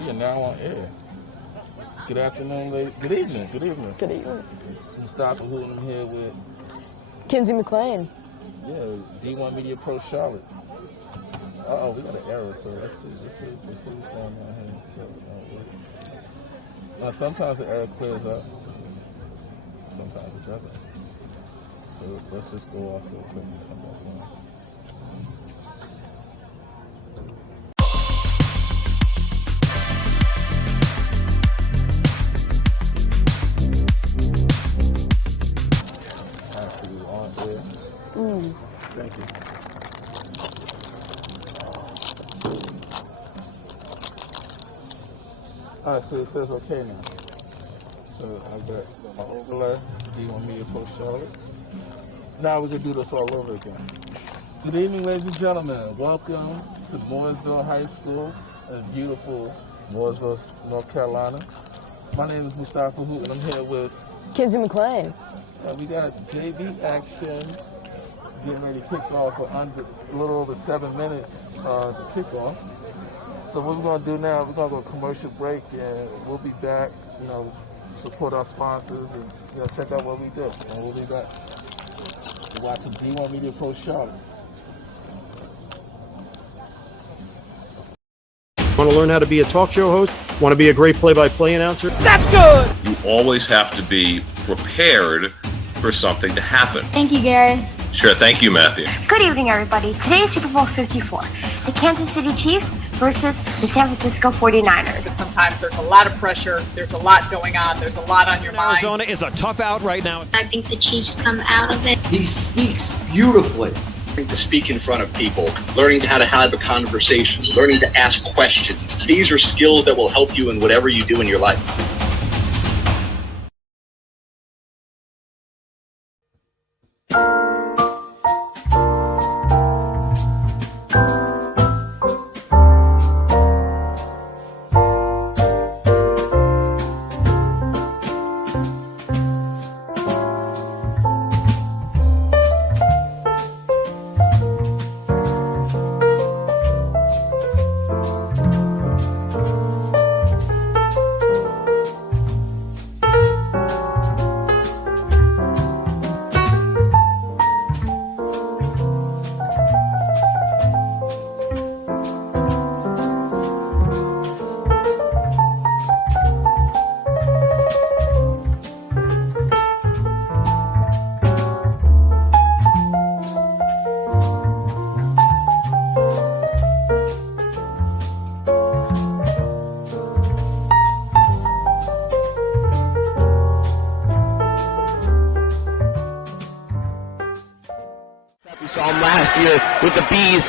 We are now on air. Good afternoon, ladies. Good evening. Good evening. Good evening. Mustafa Hooten here with Kinsey McLean. Yeah, D1 Media Pro Charlotte. Uh-oh, we got an error, so let's see what's going on here. So, now sometimes the error clears up, sometimes it doesn't. So let's just go off real quick and come back on. Actually on air. Thank you. All right, so it says okay now. So I've got my overlay, D1 Media Pro Charlotte. Now we're going to do this all over again. Good evening, ladies and gentlemen. Welcome to Mooresville High School in beautiful Mooresville, North Carolina. My name is Mustafa Hooten, and I'm here with Kinsey McLean. We got JV action getting ready to kick off for a little over 7 minutes to kick off. So what we're going to do now, we're going to go to a commercial break, and we'll be back, support our sponsors, and, check out what we do. And we'll be back. You're watching D1 Media Pro Charlotte. Want to learn how to be a talk show host? Want to be a great play-by-play announcer? That's good! You always have to be prepared for something to happen. Thank you, Gary. Sure, thank you, Matthew. Good evening, everybody. Today is Super Bowl 54. The Kansas City Chiefs versus the San Francisco 49ers. But sometimes there's a lot of pressure, there's a lot going on, there's a lot on your mind. Arizona is a tough out right now. I think the Chiefs come out of it. He speaks beautifully. To speak in front of people, learning how to have a conversation, learning to ask questions. These are skills that will help you in whatever you do in your life. Saw him last year with the Bees.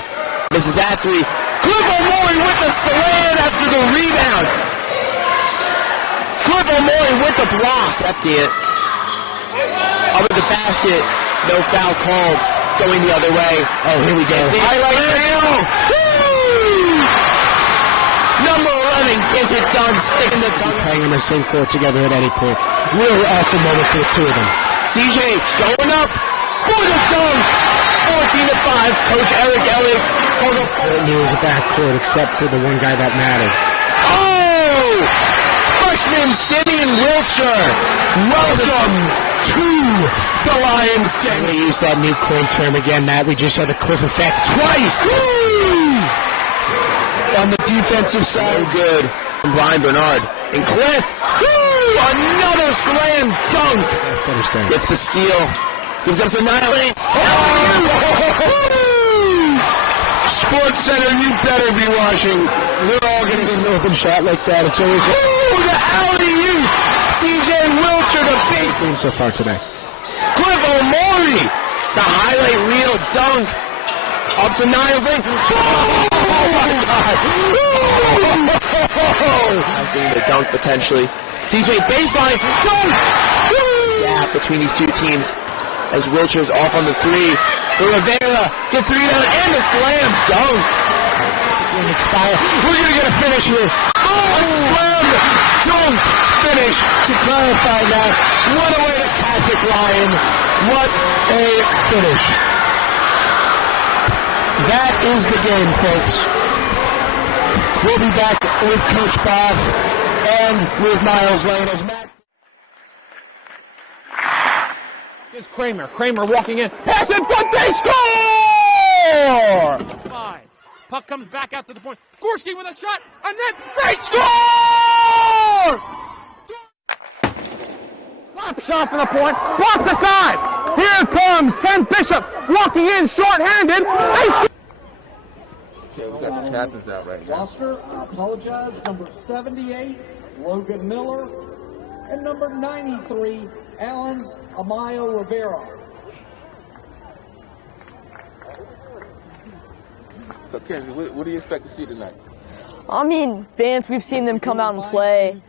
Misses that three. Cliff O'Malley with the slam after the rebound. Cliff O'Malley with the block. Empty it. Up at the basket. No foul called. Going the other way. Oh, here we go. Highlight reel. Number 11 gets it done. Sticking the tongue. Playing in the same court together at any point. Really awesome moment for the two of them. CJ going up for the dunk. 14-5, Coach Eric Elliott. He was a backcourt except for the one guy that mattered. Oh! Freshman Simeon Wiltshire. Welcome to the Lions Den. We use that new coin term again, Matt. We just saw the Cliff effect twice. Woo! On the defensive side. So good. From Brian Bernard. And Cliff. Woo! Another slam dunk. Gets the steal. Gives up to Nile. Sports Center, you better be watching. We're all going to get an open shot like that. It's always the alley-oop. CJ Wiltshire, the big game so far today. Cliff O'Malley, the highlight reel dunk. Up to Niles. Oh my God. That's being the dunk potentially. CJ baseline, dunk. Gap between these two teams. As Wiltshire's off on the three. The Rivera gets the rebound and the slam dunk. Expire. We're going to get a finish here. Oh, a slam dunk finish. To clarify that, what a way to Catholic Lion. What a finish. That is the game, folks. We'll be back with Coach Boff and with Miles Lane as Matt. Here's Kramer. Kramer walking in. Pass in front. They score! 5. Puck comes back out to the point. Gorski with a shot, and then they score! Slap shot from the point. Blocked aside. Here comes Ken Bishop walking in short-handed. They score! Okay, we got the captains out right now. Roster, I apologize, number 78, Logan Miller, and number 93, Alan Amayo Rivera. So, Kenzie, what do you expect to see tonight? I mean, Vance, we've seen them come out and play.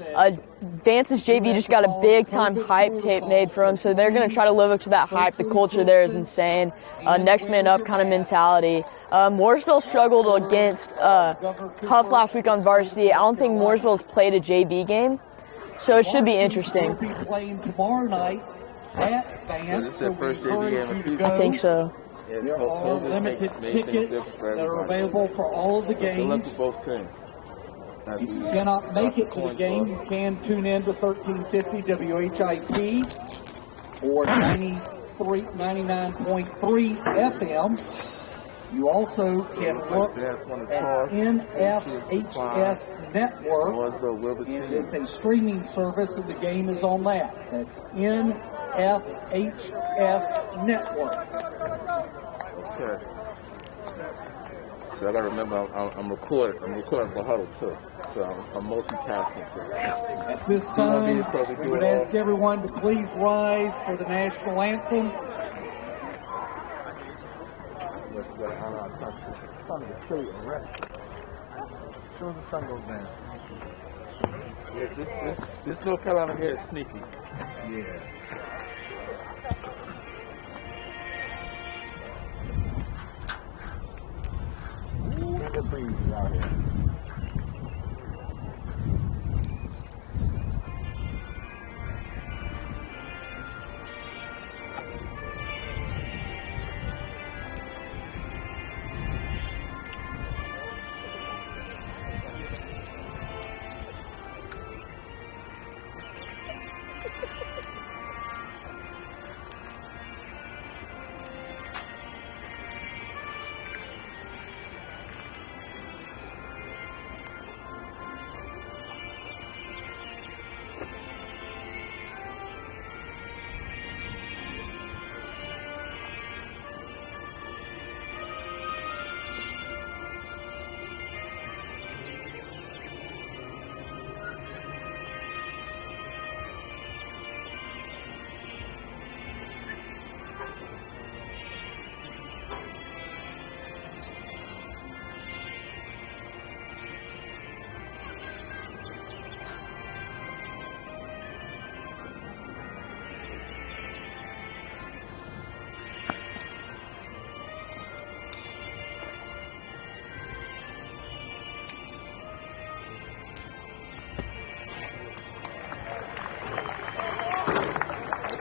Vance's JV just got a big-time hype tape made for them, so they're going to try to live up to that hype. The culture there is insane. Next man up kind of mentality. Mooresville struggled against Huff last week on varsity. I don't think Mooresville's played a JV game, so it should be interesting. We'll be playing tomorrow night at Vance. So this is their first JV game of the season? I think so. There are limited tickets that are available for all of the games. Good luck to both teams. If you cannot make it to the game, you can tune in to 1350 WHIP or 99.3 FM. You also can look at NFHS Network. It's a streaming service, and the game is on that. That's NFHS Network. Okay. So I gotta remember I'm recording for Huddle too. So I'm multitasking too. At this time, we would ask everyone to please rise for the national anthem. As soon as the sun goes down. Yeah, this North Carolina here is sneaky. Yeah. The breeze is out here.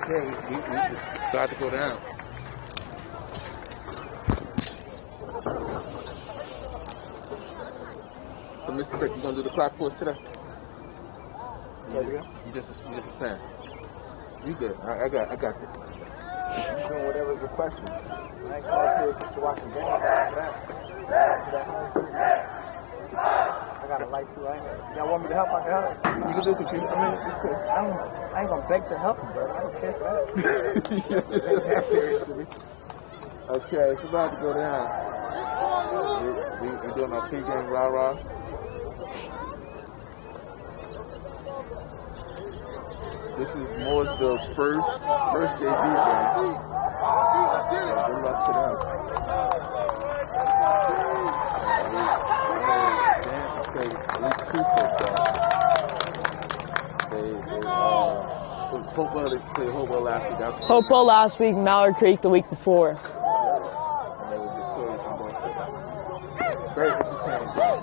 Okay, we just start to go down. So, Mr. Crick, you gonna do the clock for us today? You just a fan. You good? I got this. I'm doing whatever's requested. I ain't called here just to watch the game. I got a life too. Y'all want me to help? I can help. You can do computer. I mean, it's cool. I ain't gonna beg to help you, brother. I don't care for that. Ain't that serious to me. Okay, it's about to go down. We're doing our pregame rah-rah. This is Mooresville's first JV game. So good luck to them. Vance has played at least 2 so far. Hopewell, they played Hopewell last week. Hopewell last week, Mallard Creek the week before. And they were victorious in both of them. Very entertaining game.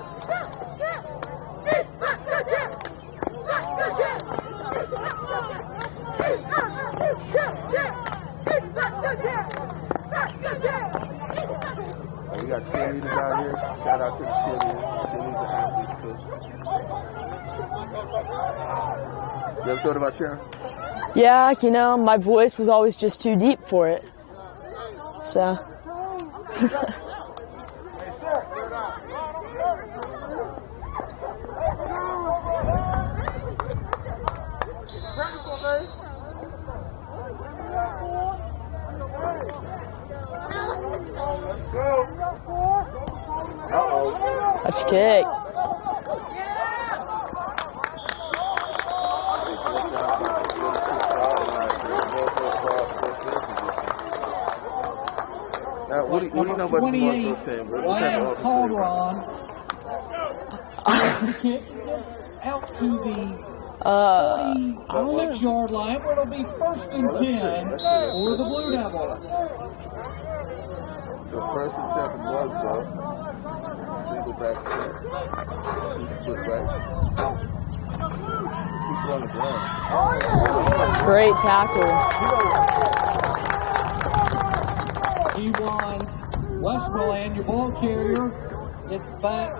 We got cheerleaders out here. Shout out to the cheerleaders. Cheerleaders are athletes too. You ever thought about sharing? Yeah, you know, my voice was always just too deep for it. So. Touch kick. Now, what do you know about this Mooresville team, bro? What type of offense kick is out to the 46-yard line, where it'll be 1st and 10 for the Blue Devils. So 1st and 10 for Mooresville. Single back set. 2 split right. Keep it on the ground. Great tackle. G1 Westmoreland, your ball carrier. It's back.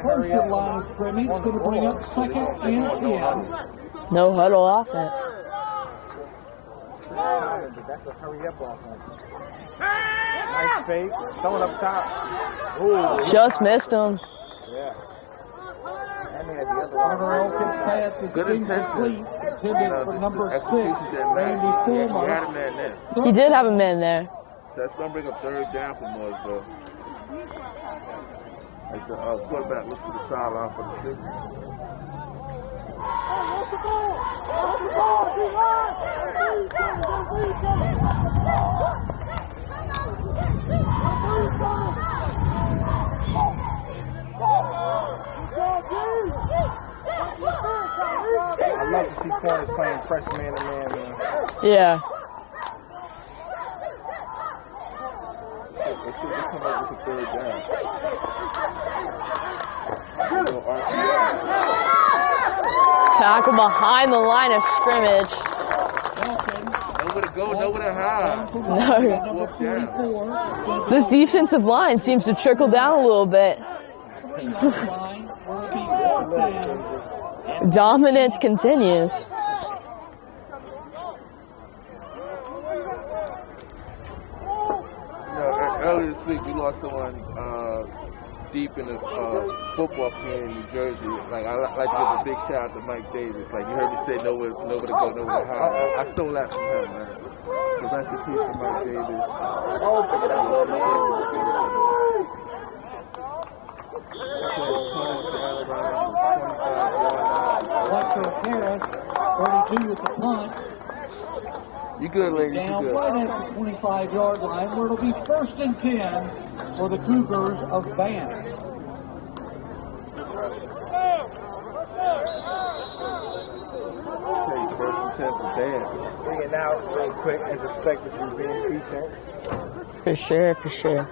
First and line of scrimmage. Going to bring up 2nd and 10. No huddle offense. That's a hurry up offense. Nice fake. Throw it up top. Ooh. Just missed him. Yeah. Good intention. For number 6, Randy He did have a man there. So that's going to bring up 3rd down for Mooresville. As the quarterback looks to the sideline for the signal. I love to see corners playing press man to man, man. Yeah. Let's see if they come up with a 3rd down. Tackle behind the line of scrimmage. Nowhere to go, nowhere to hide. No. This defensive line seems to trickle down a little bit. Dominance continues. Earlier this week, we lost someone deep in the football community in New Jersey. Like, I like to give a big shout out to Mike Davis. Like, you heard me say nowhere to go, nowhere to hide. I stole that from him, man. So rest in peace to Mike Davis. Harris, 32 with the punt. You good, ladies? Down You good? right at the 25-yard line, where it'll be 1st and 10 for the Cougars of Vance. Okay, 1st and 10 for Vance. Bring it out real quick as expected from Vance defense. For sure, for sure.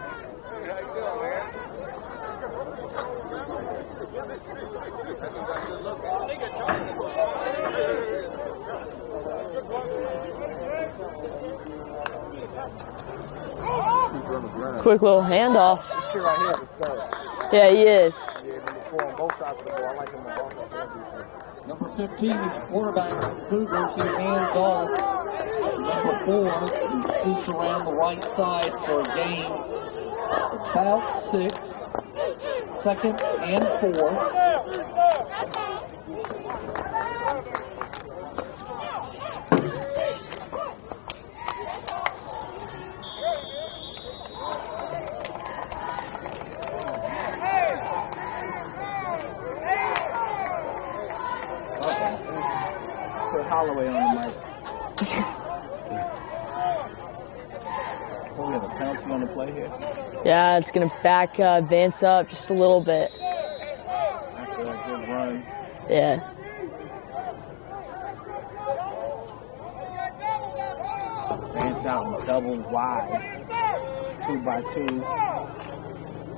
Quick little handoff. This kid right here is a stud. Yeah, he is. Yeah, number 4 on both sides of the ball. I like him on offense and defense. Number 15 is quarterback for the Cougars, who hands off. Number 4, who scoots around the right side for a gain about 6. 2nd and 4. Holloway on the mic. We have a penalty on the play here. Yeah, it's going to back Vance up just a little bit. After a good run. Yeah. Vance out double wide. 2-by-2.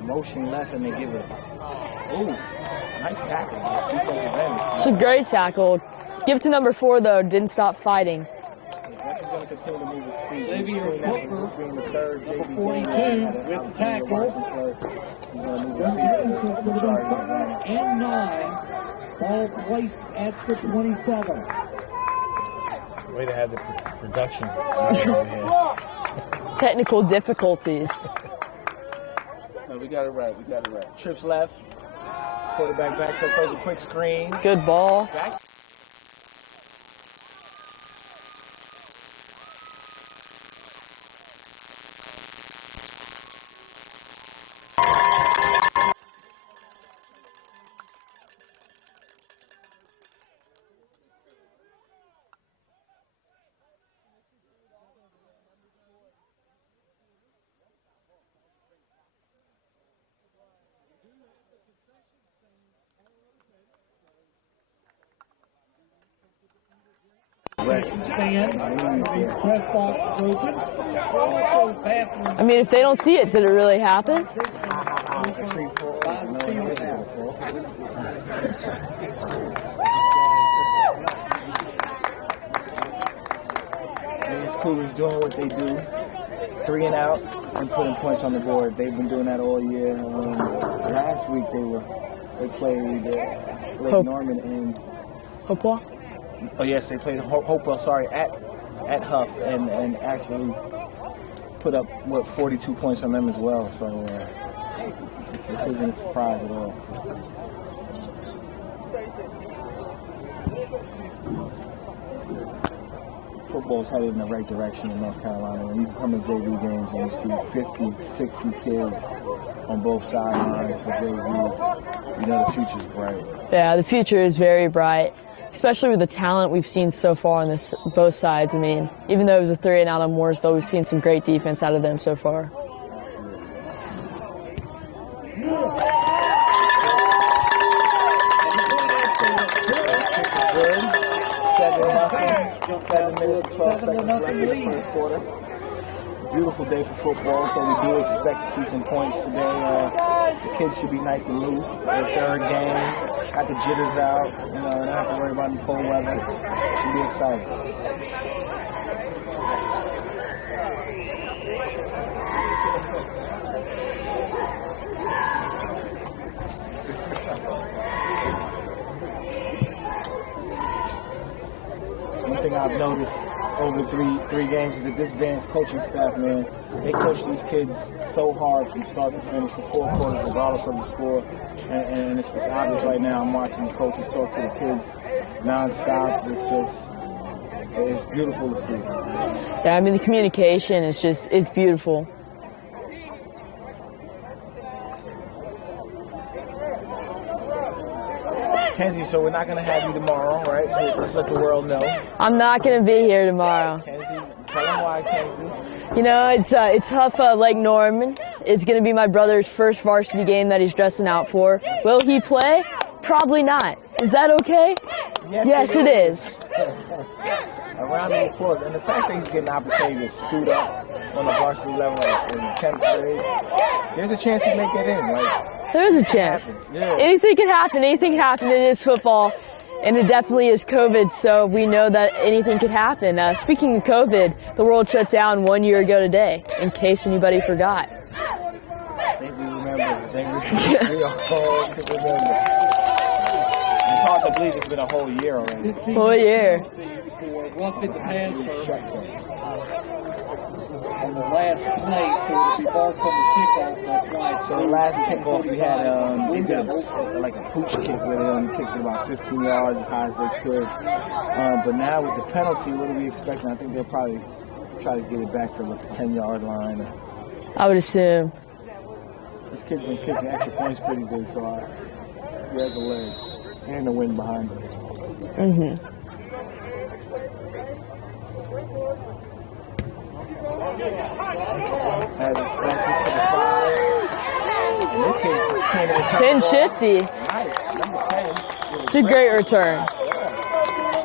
Motion left and they give it. Ooh, nice tackle. It's a great tackle. Give it to number 4, though. Didn't stop fighting. That's going to continue to move his feet. Xavier Booker, number 42, with the tackle. And 9. Ball placed at the 27. Way to have the production over here. Technical difficulties. No, we got it right. We got it right. Trips left. Quarterback backs up, throws a quick screen. Good ball. Back. I mean, if they don't see it, did it really happen? These Cougars doing what they do, 3 and out and putting points on the board. They've been doing that all year. Last week they played Lake Norman and Hopewell. Oh yes, they played Hopewell. Sorry, at Huff and actually put up 42 points on them as well. So it isn't a surprise at all. Football's headed in the right direction in North Carolina. When you come to JV games and you see 50, 60 kids on both sidelines for JV, you know the future's bright. Yeah, the future is very bright, especially with the talent we've seen so far on both sides. I mean, even though it was a 3 and out on Mooresville, we've seen some great defense out of them so far. Beautiful day for football, so we do expect to see some points today. The kids should be nice and loose. Their third game, got the jitters out, you know, don't have to worry about any cold weather. Should be exciting. One thing I've noticed over three games is that this Vance coaching staff, man, they coach these kids so hard from start to finish for 4 quarters, regardless of the score. And it's obvious right now. I'm watching the coaches talk to the kids nonstop. It's beautiful to see. Yeah, I mean, the communication is it's beautiful. Kenzie, so we're not going to have you tomorrow, right? So let's let the world know. I'm not going to be here tomorrow. Kenzie, tell them why, Kenzie. You know, it's tough Lake Norman. It's going to be my brother's first varsity game that he's dressing out for. Will he play? Probably not. Is that okay? Yes, it is. A round of applause. And the fact that he's getting an opportunity to suit up on the varsity level in the 10th grade, there's a chance he may get in, right? There is a chance. Yeah. Anything can happen. Anything can happen. It is football, and it definitely is COVID, so we know that anything could happen. Speaking of COVID, the world shut down 1 year ago today, in case anybody forgot. I think we remember. We all can remember. It's hard to believe it's been a whole year already. Whole year. On the last play, so it'll be marked on the kickoff. That's right. So the last kickoff we had, we did like a pooch kick where they kicked it about 15 yards as high as they could. But now with the penalty, what are we expecting? I think they'll probably try to get it back to the 10-yard line. I would assume. This kid's been kicking extra points pretty good, so he has a leg and the wind behind him. Mm-hmm. As expected to the 5. In this case, 10 shifty. Nice. Number 10. It's a great return.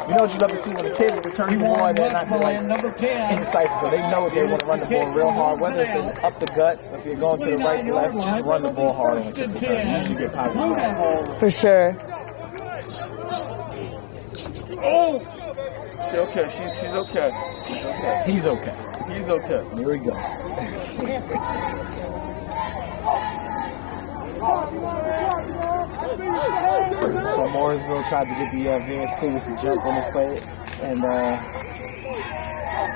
You know what you love to see when the kids return the ball and they're not indecisive, so they know they want to run the ball real hard, whether it's up the gut, if you're going to the right or left, just run the ball hard on the kick return. You usually get positive. For sure. Oh! She's okay. She's okay. She's okay. He's okay. He's okay. Here we go. So Mooresville tried to get the Vance Cougars to jump on this play, and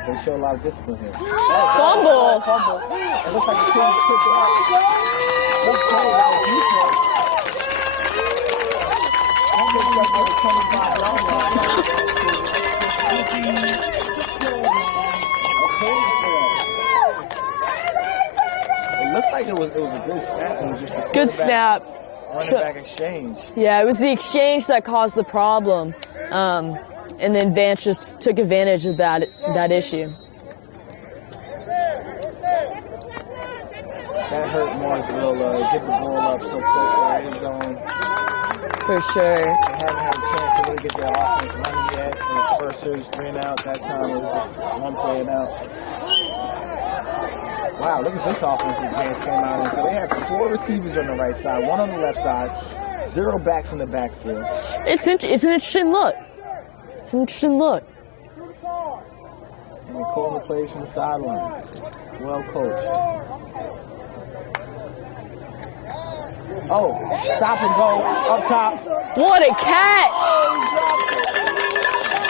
They show a lot of discipline here. Fumble. Fumble. It looks like the kids picked it up. Let's play that was defense. It looks like it was a good snap. It was just a Good snap. Running back exchange. Yeah, it was the exchange that caused the problem. And then Vance just took advantage of that issue. That hurt Mooresville. Get the ball up so close to the end zone. For sure. They haven't had a chance to really get their offense running yet. It was first series 3 and out. That time it was just 1 play and out. Wow, look at this offense that Vance came out in. So they have 4 receivers on the right side, 1 on the left side, 0 backs in the backfield. It's an interesting look. It's an interesting look. And they're calling the plays from the sideline. Well coached. Oh, stop and go up top. What a catch!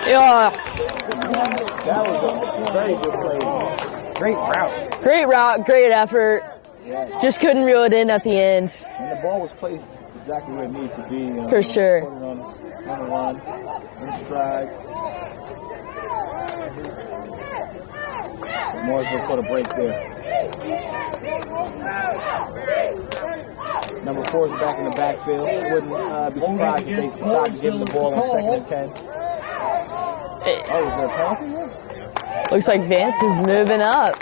Yeah. That was a very good play. Great route. Great route, great effort. Yeah. Just couldn't reel it in at the end. And the ball was placed exactly where it needed to be. For sure. Put it on the run, in stride. Mooresville put a break there. Number 4 is back in the backfield. Wouldn't be surprised if they decide to give him the ball on 2nd and 10. Oh, is there a penalty here? Looks like Vance is moving up.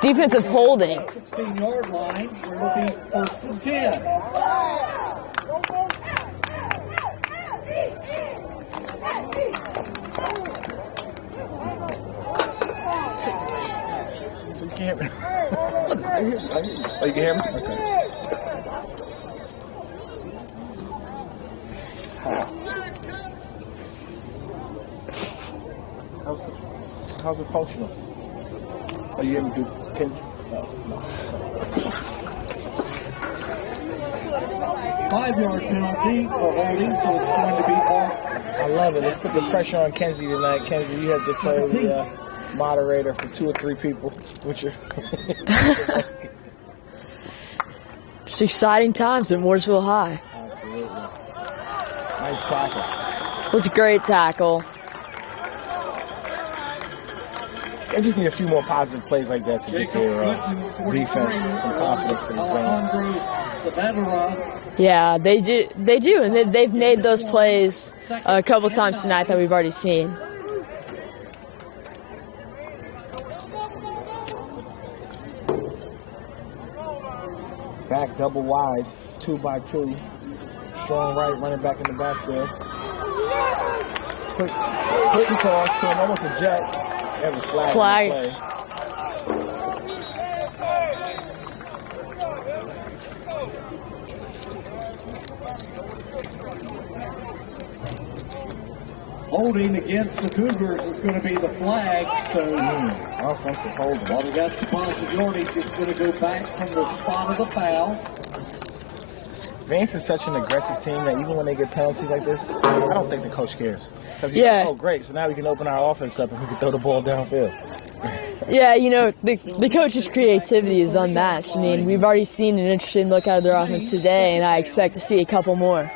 Defensive holding. 16-yard line, where it'll be 1st and 10. So you can't hear me? Oh, you can hear me? Okay. How's it functional? Are you able to do Kenzie? No. 5-yard penalty for holding, so it's going to be marked. I love it. Let's put the pressure on Kenzie tonight. Kenzie, you have to play the moderator for 2 or 3 people. Which are Just exciting times at Mooresville High. Absolutely. Nice tackle. It was a great tackle. They just need a few more positive plays like that to get their defense some confidence for this game. Yeah, they do, and they've made those plays a couple times tonight that we've already seen. Back double wide, 2x2. Strong right, running back in the backfield. Quick toss to him, almost a jet. That was flag. Holding against the Cougars is going to be the flag, so offensive holding. While we got some positive yardage, it's going to go back from the spot of the foul. Vance is such an aggressive team that even when they get penalties like this, I don't think the coach cares. Because he's like, oh, great, so now we can open our offense up and we can throw the ball downfield. Yeah, you know, the coach's creativity is unmatched. I mean, we've already seen an interesting look out of their offense today, and I expect to see a couple more.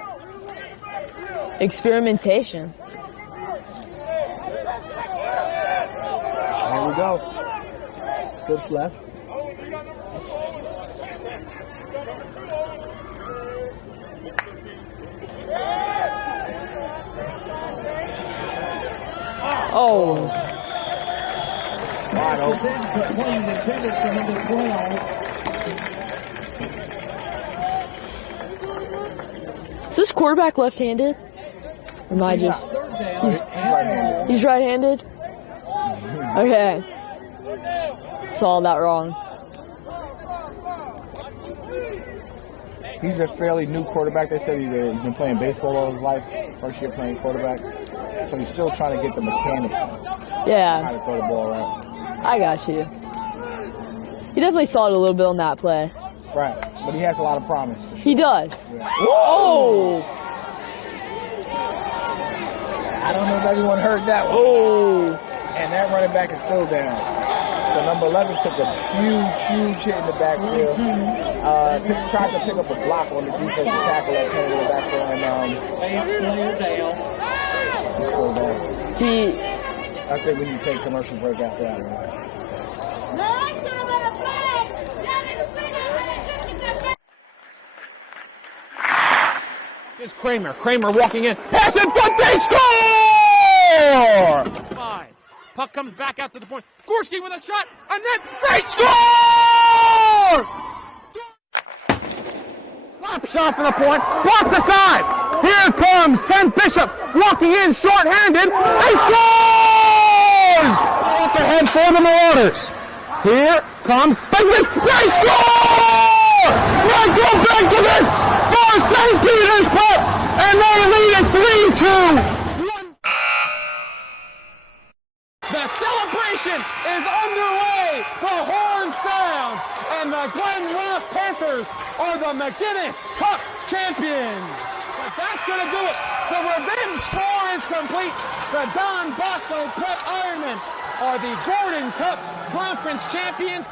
Experimentation. There we go. Good left. Oh. Wide open. Is this quarterback left-handed? Or am I just... He's right-handed? Okay. Saw that wrong. He's a fairly new quarterback. They said he's been playing baseball all his life. First year playing quarterback. So he's still trying to get the mechanics. Yeah. How to throw the ball around. I got you. He definitely saw it a little bit on that play. Right. But he has a lot of promise. Sure. He does. Yeah. Oh! I don't know if everyone heard heard that one. Oh. And that running back is still down. So number 11 took a huge hit in the backfield. Tried to pick up a block on the defensive tackle that came in the backfield, and he's still down. I think we need to take a commercial break after that one. Here's Kramer. Kramer walking in. Pass in front. They score! 5. Puck comes back out to the point. Gorski with a shot, and then they score! Slap shot for the point. Block the side. Here comes Ken Bishop walking in short-handed. He scores! Up ahead for the Marauders. Here comes Bengals. They score! Michael Benkovitz for St. Petersburg, and they lead it 3-2. The celebration is underway. The horn sounds, and the Glen Rock Panthers are the McGinnis Cup champions. But that's going to do it. The revenge tour is complete. The Don Bosco Prep Ironmen are the Gordon Cup Conference champions.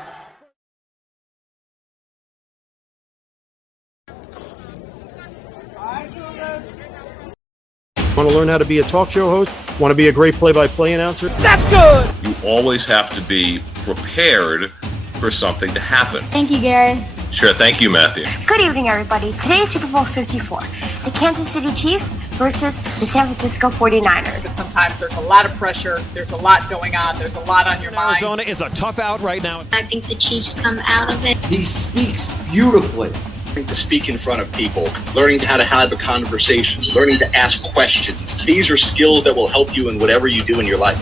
Want to learn how to be a talk show host? Want to be a great play-by-play announcer? That's good! You always have to be prepared for something to happen. Thank you, Gary. Sure, thank you, Matthew. Good evening, everybody. Today is Super Bowl 54. The Kansas City Chiefs versus the San Francisco 49ers. But sometimes there's a lot of pressure. There's a lot going on. There's a lot on your mind. Arizona is a tough out right now. I think the Chiefs come out of it. He speaks beautifully. To speak in front of people, learning how to have a conversation, learning to ask questions. These are skills that will help you in whatever you do in your life.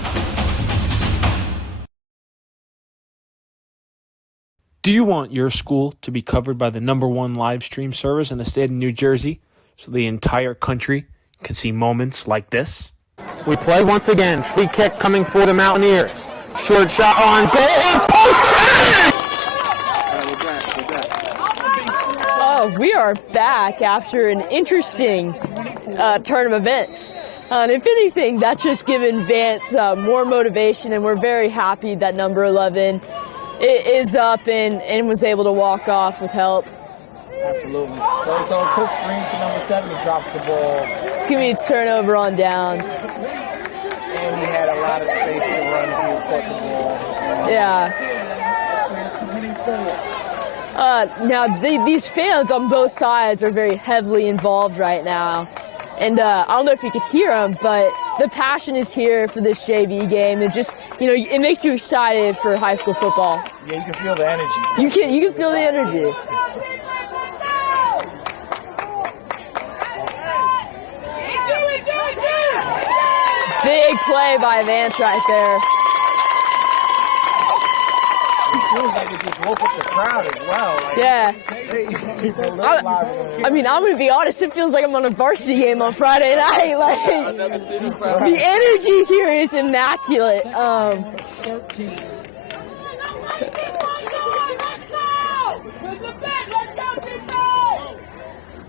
Do you want your school to be covered by the #1 live stream service in the state of New Jersey so the entire country can see moments like this? We play once again. Free kick coming for the Mountaineers. Short shot on goal. On post. We are back after an interesting turn of events. And if anything, that's just given Vance more motivation, and we're very happy that number 11 is up and was able to walk off with help. Absolutely. So quick screen to number 7, he drops the ball. It's going to be a turnover on downs. And he had a lot of space to run if he had caught the ball. Yeah. Now, these fans on both sides are very heavily involved right now. And I don't know if you could hear them, but the passion is here for this JV game. It just, it makes you excited for high school football. Yeah, you can feel the energy. You can feel the energy. Big play by Vance right there. Feels like it just woke up the crowd as well. Like, yeah. I'm going to be honest, it feels like I'm on a varsity game on Friday night. Like, the energy here is immaculate.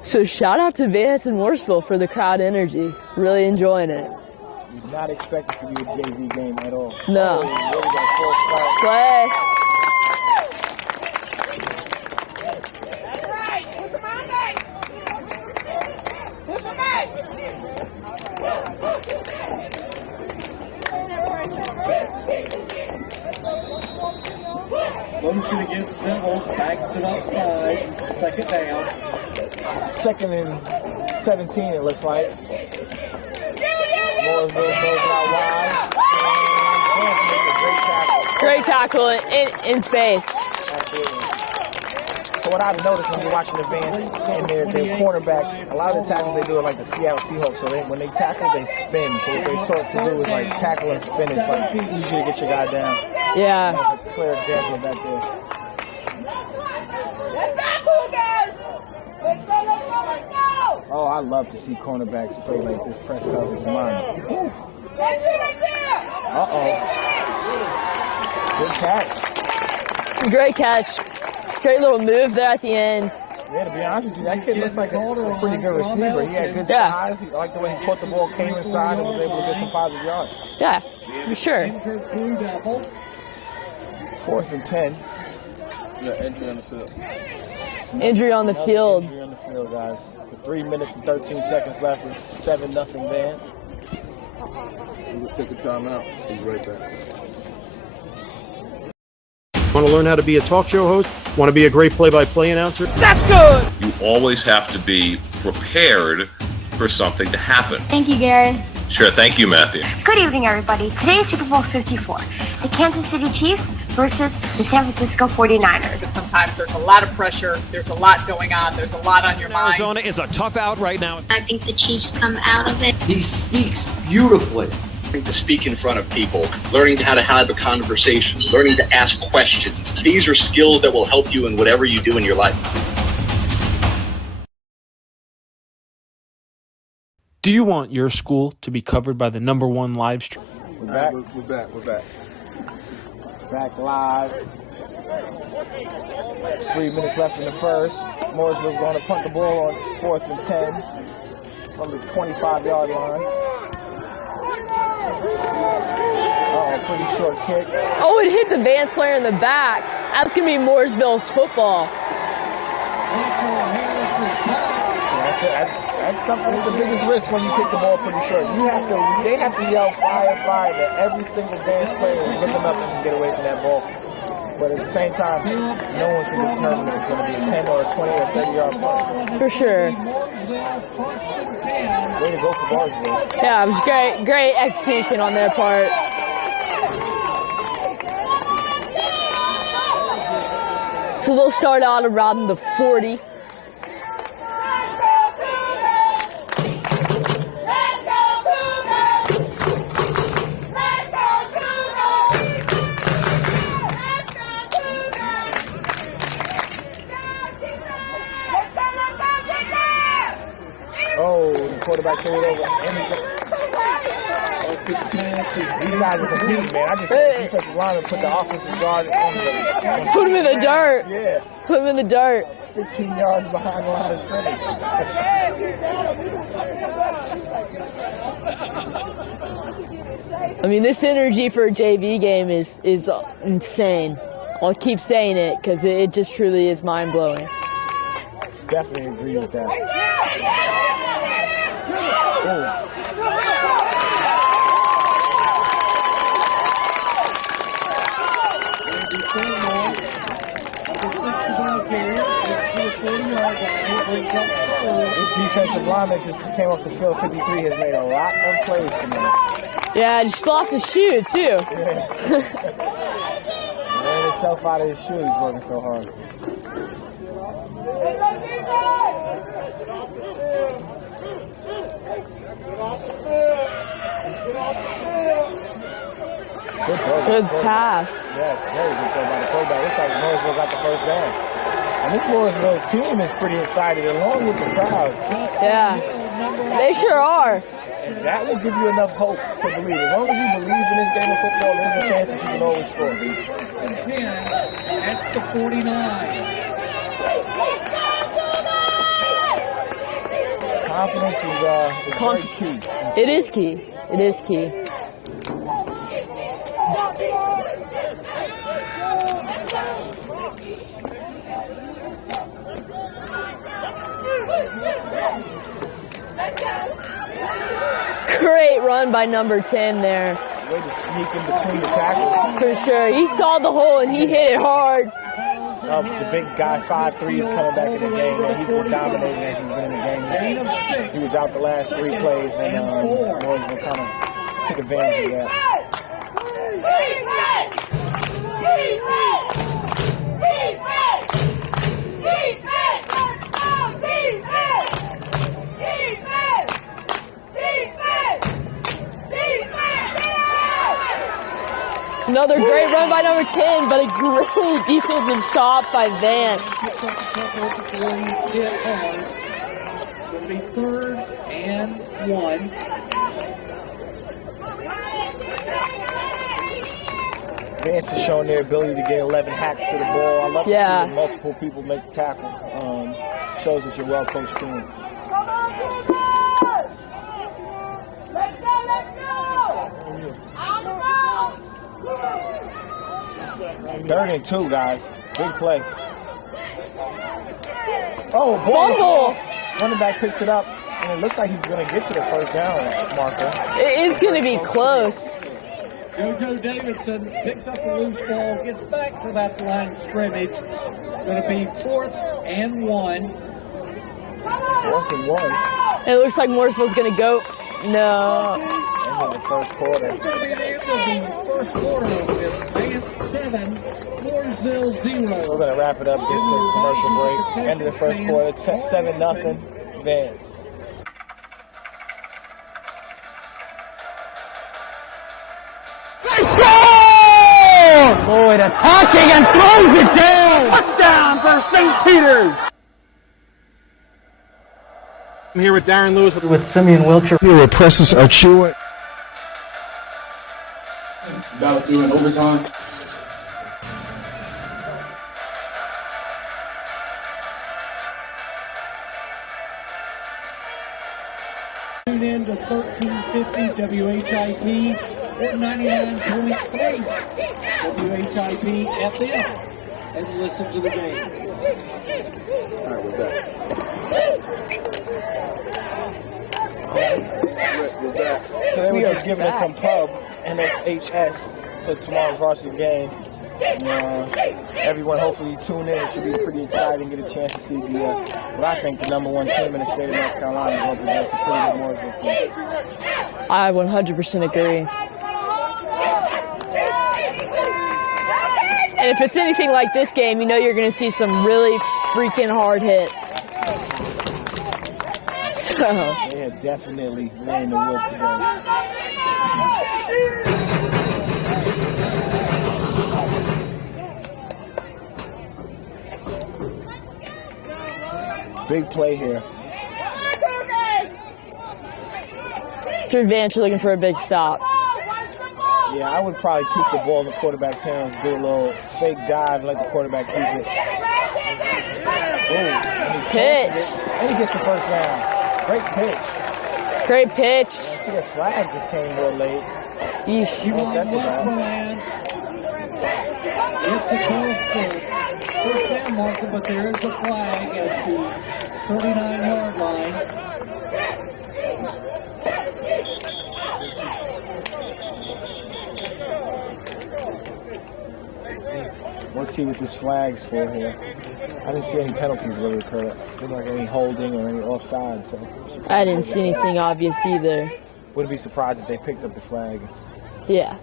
So shout out to Vance and Mooresville for the crowd energy. Really enjoying it. Did not expect it to be a JV game at all. No. Oh, play. Motion against Neville, backs it up 5, second down. 2nd and 17, it looks like. Mooresville goes out wide. Great tackle in space. Absolutely. So what I've noticed when you're watching the Vance and their cornerbacks, a lot of the tackles they do are like the Seattle Seahawks. So when they tackle, they spin. So what they're taught to do is like tackle and spin. It's like easier to get your guy down. Yeah. That's a clear example of that there. Oh, I love to see cornerbacks play like this press coverage. Mine. Uh-oh. Good catch. Great catch. Great little move there at the end. Yeah, to be honest with you, that kid looks like a pretty good receiver. He had good size. I like the way he caught the ball, came inside, and was able to get some positive yards. Yeah, for sure. 4th and 10. Yeah, entry on the field. Injury on the field. Injury on the field, guys. With 3 minutes and 13 seconds left, it's 7-0 Vance. We'll take a timeout. Be right back. Want to learn how to be a talk show host? Want to be a great play-by-play announcer? That's good! You always have to be prepared for something to happen. Thank you, Gary. Sure, thank you, Matthew. Good evening, everybody. Today is Super Bowl 54. The Kansas City Chiefs versus the San Francisco 49ers. But sometimes there's a lot of pressure. There's a lot going on. There's a lot on your mind. Arizona is a tough out right now. I think the Chiefs come out of it. He speaks beautifully. To speak in front of people, learning how to have a conversation, learning to ask questions. These are skills that will help you in whatever you do in your life. Do you want your school to be covered by the #1 live stream? We're back. We're back. We're back. Back live. 3 minutes left in the first. Mooresville's going to punt the ball on 4th and 10 from the 25-yard line. Pretty short kick. Oh, it hit the Vance player in the back. That's going to be Mooresville's football. That's something. That's the biggest risk when you kick the ball pretty short. They have to yell fire, fire to every single Vance player who's looking up and can get away from that ball. But at the same time, no one can determine if it's going to be a 10 or a 20 or 30-yard punt. For sure. Way to go for Mooresville. Yeah, it was great execution on their part. So they'll start out around the 40. Oh, the quarterback threw it over. These guys are competing, man. I just said the defensive lineman put the offensive guard on the... Put him in the dirt. Yeah. Put him in the dirt. 15 yards behind the line of scrimmage. I mean, this energy for a JV game is insane. I'll keep saying it because it just truly is mind-blowing. Definitely agree with that. Oh. This defensive lineman just came off the field. 53 has made a lot of plays tonight. Yeah, just lost his shoe too. Yeah. Ran himself out of his shoe. He's working so hard. Good pass. Yeah, it's very good throw by the quarterback. Looks like Mooresville got the first down. And this Mooresville team is pretty excited along with the crowd. Yeah, they sure are. And that will give you enough hope to believe. As long as you believe in this game of football, there's a chance that you can always score. That's the 49. Confidence is very key. It is key. It is key. Great run by number 10 there. Way to sneak in between the tackles. For sure. He saw the hole and he hit it hard. The big guy, 5'3", is coming back in the game, and he's been dominating as he's been in the game. He was out the last 3 plays, and Mooresville kind of took advantage of that. Another great run by number 10, but a great defensive stop by Vance. It'll be 3rd and 1. Vance has shown their ability to get 11 hacks to the ball. I love to see multiple people make the tackle. shows that you're a well-coached team. Third and 2, guys. Big play. Oh, boy. Running back picks it up, and it looks like he's going to get to the first down marker. It is going to be close. JoJo Davidson picks up the loose ball, gets back to that line of scrimmage. Going to be 4th and 1. 4th and 1. It looks like Mooresville's going to go. No. End of the first quarter. It's going to be the end of the first quarter with Vance 7, Mooresville 0. We're going to wrap it up, get to the commercial break. End of the first quarter, 7-0, Vance. They score! Lloyd attacking and throws it down! Touchdown for St. Peter's! I'm here with Darren Lewis. With Simeon Wilcher. Here with Precious Achua. About doing overtime. Tune in to 1350 WHIP or 99.3 WHIP FM and listen to the game. All right, we're back. Today we're just giving us some pub and HS for tomorrow's varsity game. And, everyone hopefully tune in. It should be pretty exciting. Get a chance to see what I think the number 1 team in the state of North Carolina go up against a pretty good Mooresville team. I 100% agree. And if it's anything like this game, you know you're going to see some really freaking hard hits. So. They are definitely laying the wood today. Big play here. For Vance, you're looking for a big stop. Yeah, I would probably keep the ball in the quarterback's hands, do a little fake dive, let the quarterback keep it. Oh, pitch. And he gets the first down. Great pitch. Great pitch. I see the flag just came real late. Yeesh. That's about. It's a first down marker, but there is a flag at the 39-yard line. Let's see what this flag's for here. I didn't see any penalties really occur. Didn't like any holding or any offside. So I didn't see anything obvious either. Wouldn't be surprised if they picked up the flag. Yeah.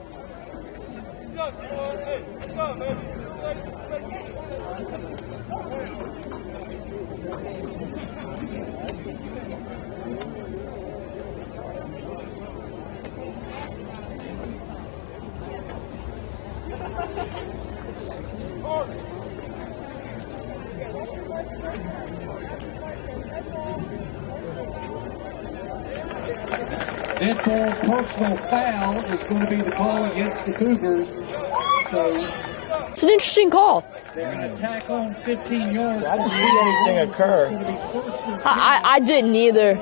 Dental personal foul is going to be the call against the Cougars. So it's an interesting call. They're going to tack on 15 yards. I didn't see anything occur. I didn't either.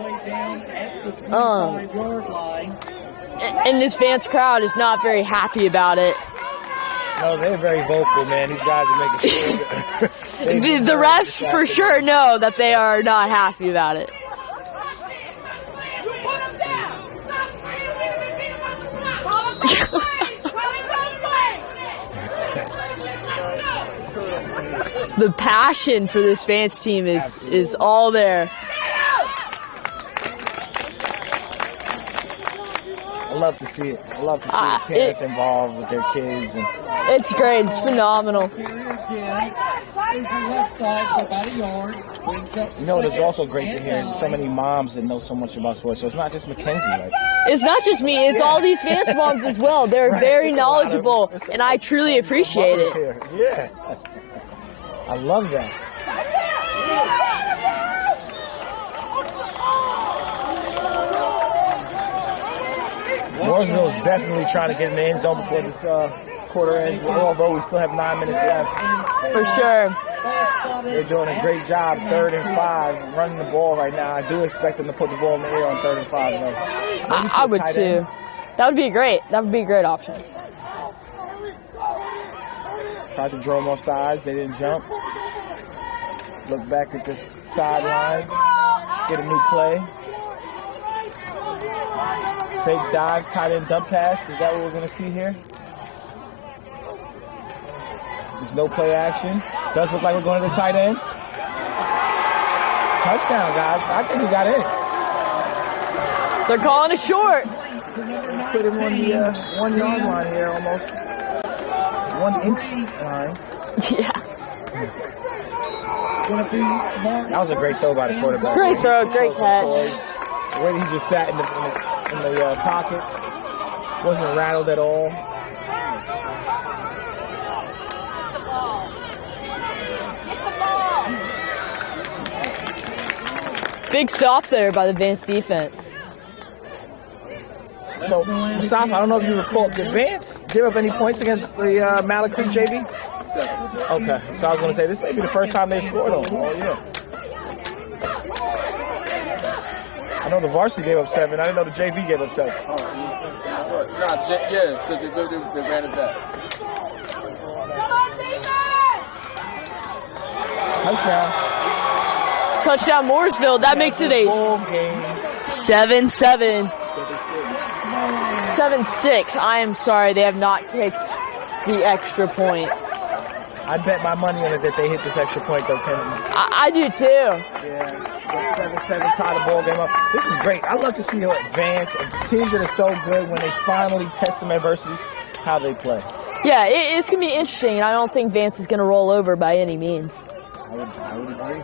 And this Vance crowd is not very happy about it. No, they're very vocal, man. These guys are making sure that the refs for sure know that they are not happy about it. The passion for this Vance team is all there. I love to see it. I love to see parents involved with their kids. And it's great. It's phenomenal. You know what is also great to hear is so many moms that know so much about sports. So it's not just Mackenzie, right? It's not just me. It's all these Vance moms as well. They're very knowledgeable, and I truly appreciate it. Yeah. I love that. Mooresville is definitely trying to get in the end zone before this quarter ends, although we still have 9 minutes left. For sure. They're doing a great job, 3rd and 5, running the ball right now. I do expect them to put the ball in the air on 3rd and 5, though. I would too. That would be great. That would be a great option. Tried to draw them off sides. They didn't jump. Look back at the sideline. Get a new play. Fake dive, tight end dump pass. Is that what we're going to see here? There's no play action. Does look like we're going to the tight end. Touchdown, guys. I think he got in. They're calling it short. Put him on the 1 yard line here, almost 1 inch line. Yeah. That was a great throw by the quarterback. Great throw, great catch. The way he just sat in the pocket, wasn't rattled at all. Big stop there by the Vance defense. So, Mustafa, I don't know if you recall, did Vance give up any points against the Mallet Creek JV? 7. Okay, so I was going to say, this may be the first time they scored on them all year. I know the varsity gave up 7. I didn't know the JV gave up 7. Yeah, because they ran it back. Touchdown. Touchdown Mooresville. That makes it a 7-7. 7-6. I am sorry, they have not kicked the extra point. I bet my money on it that they hit this extra point, though, Kevin. I do, too. Yeah, 7-7, tie the ball game up. This is great. I love to see how Vance, teams that are so good, when they finally test some adversity, how they play. Yeah, it's going to be interesting, and I don't think Vance is going to roll over by any means. I would agree.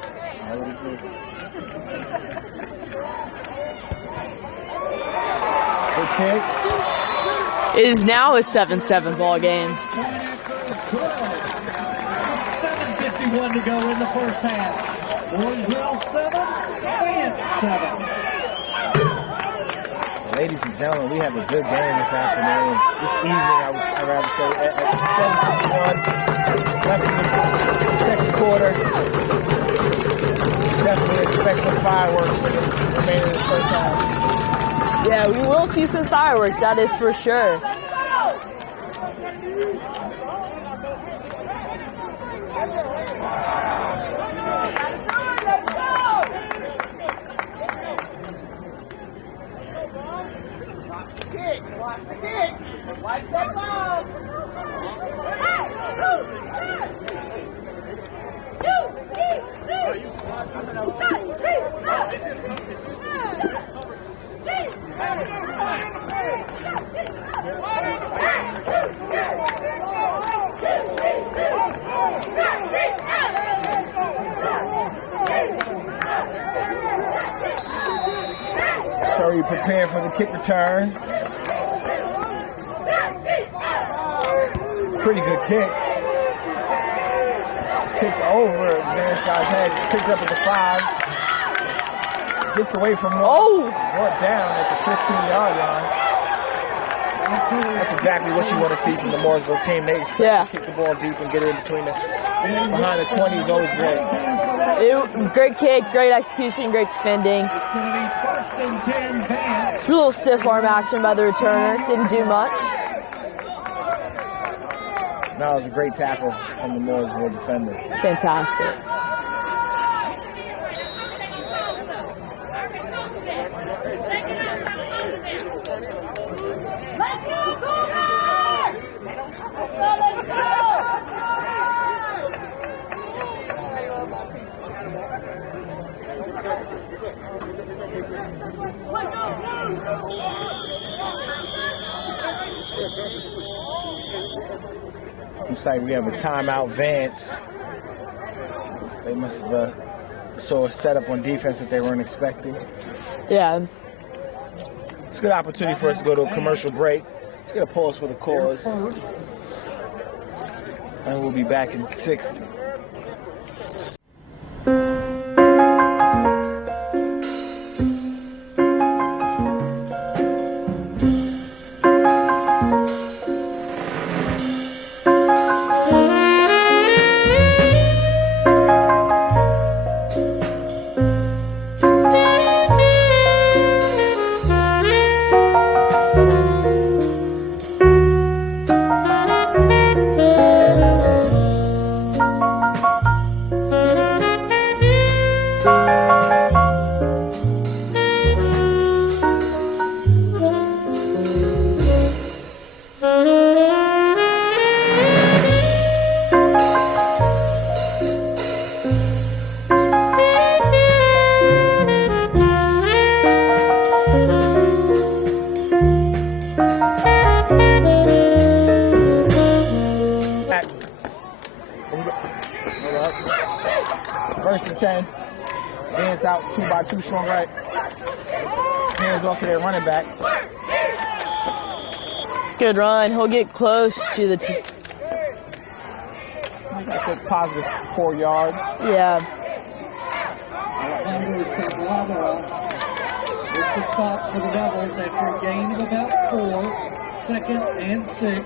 Good kick. It is now a 7-7 ball game. 7:51 to go in the first half. Mooresville 7, Vance 7. Ladies and gentlemen, we have a good game this afternoon. This evening, I'd rather say, at 7:51, second quarter. Definitely expect some fireworks for the remainder of the first half. Yeah, we will see some fireworks, that is for sure. Curry preparing for the kick return. Pretty good kick. Kicked over Vance guy's head. Picked up at the 5. Gets away from one. Oh! Brought down at the 15-yard line. That's exactly what you want to see from the Mooresville team. They expect to kick the ball deep and get it in between behind the 20 is always great. Great kick, great execution, great defending. A little stiff arm action by the returner. Didn't do much. That was a great tackle from the Mooresville defender. Fantastic. Looks like we have a timeout, Vance. They must have saw a setup on defense that they weren't expecting. Yeah. It's a good opportunity for us to go to a commercial break. It's going to pause for the cause. And we'll be back in 60. and 10. Vance out 2x2 strong right. Hands off to their running back. Good run. He'll get close to the Got good positive 4 yards. Yeah. Alejandro Salvador with the stop for the Rebels after a gain of about 4, 2nd and 6.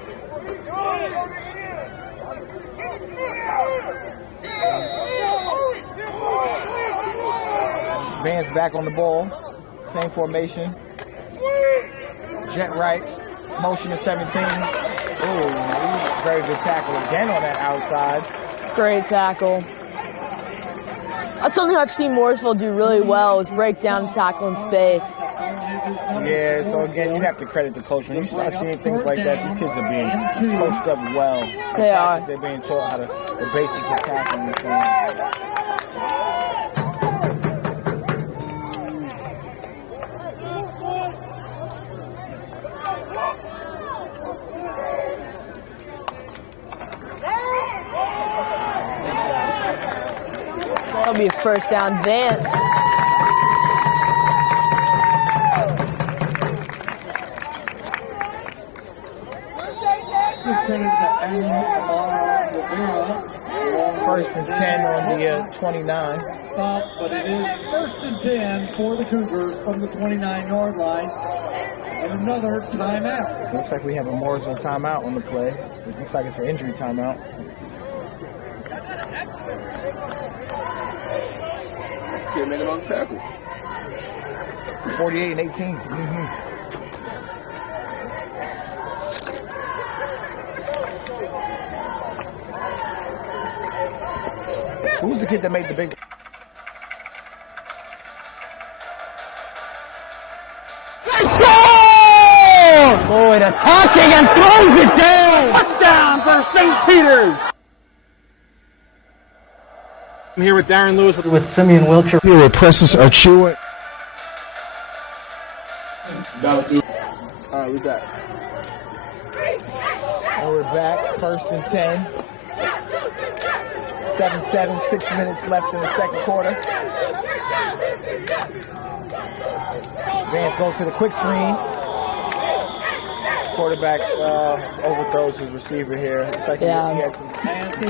Vance back on the ball. Same formation. Jet right. Motion to 17. Ooh, very good tackle again on that outside. Great tackle. That's something I've seen Mooresville do really well, is break down and tackle in space. Yeah, so again, you have to credit the coach. When you start seeing things like that, these kids are being coached up well. They are. They're being taught how to, the basics of tackling and things. That'll be a first down, Vance. First and 10 on the 29. Stop, but it is 1st and 10 for the Cougars from the 29-yard line. And another timeout. Looks like we have a Mooresville timeout on the play. It looks like it's an injury timeout. This kid making all the tackles. 48 and 18. Who's the kid that made the big? They score! Lloyd attacking and throws it down. Touchdown for St. Peter's. I'm here with Darren Lewis. With Simeon Wilcher. Here with Precious Achua. All right, we back. And we're back. 1st and 10. 7-7, 6 minutes left in the second quarter. Vance goes to the quick screen. Quarterback overthrows his receiver here. Looks like he had some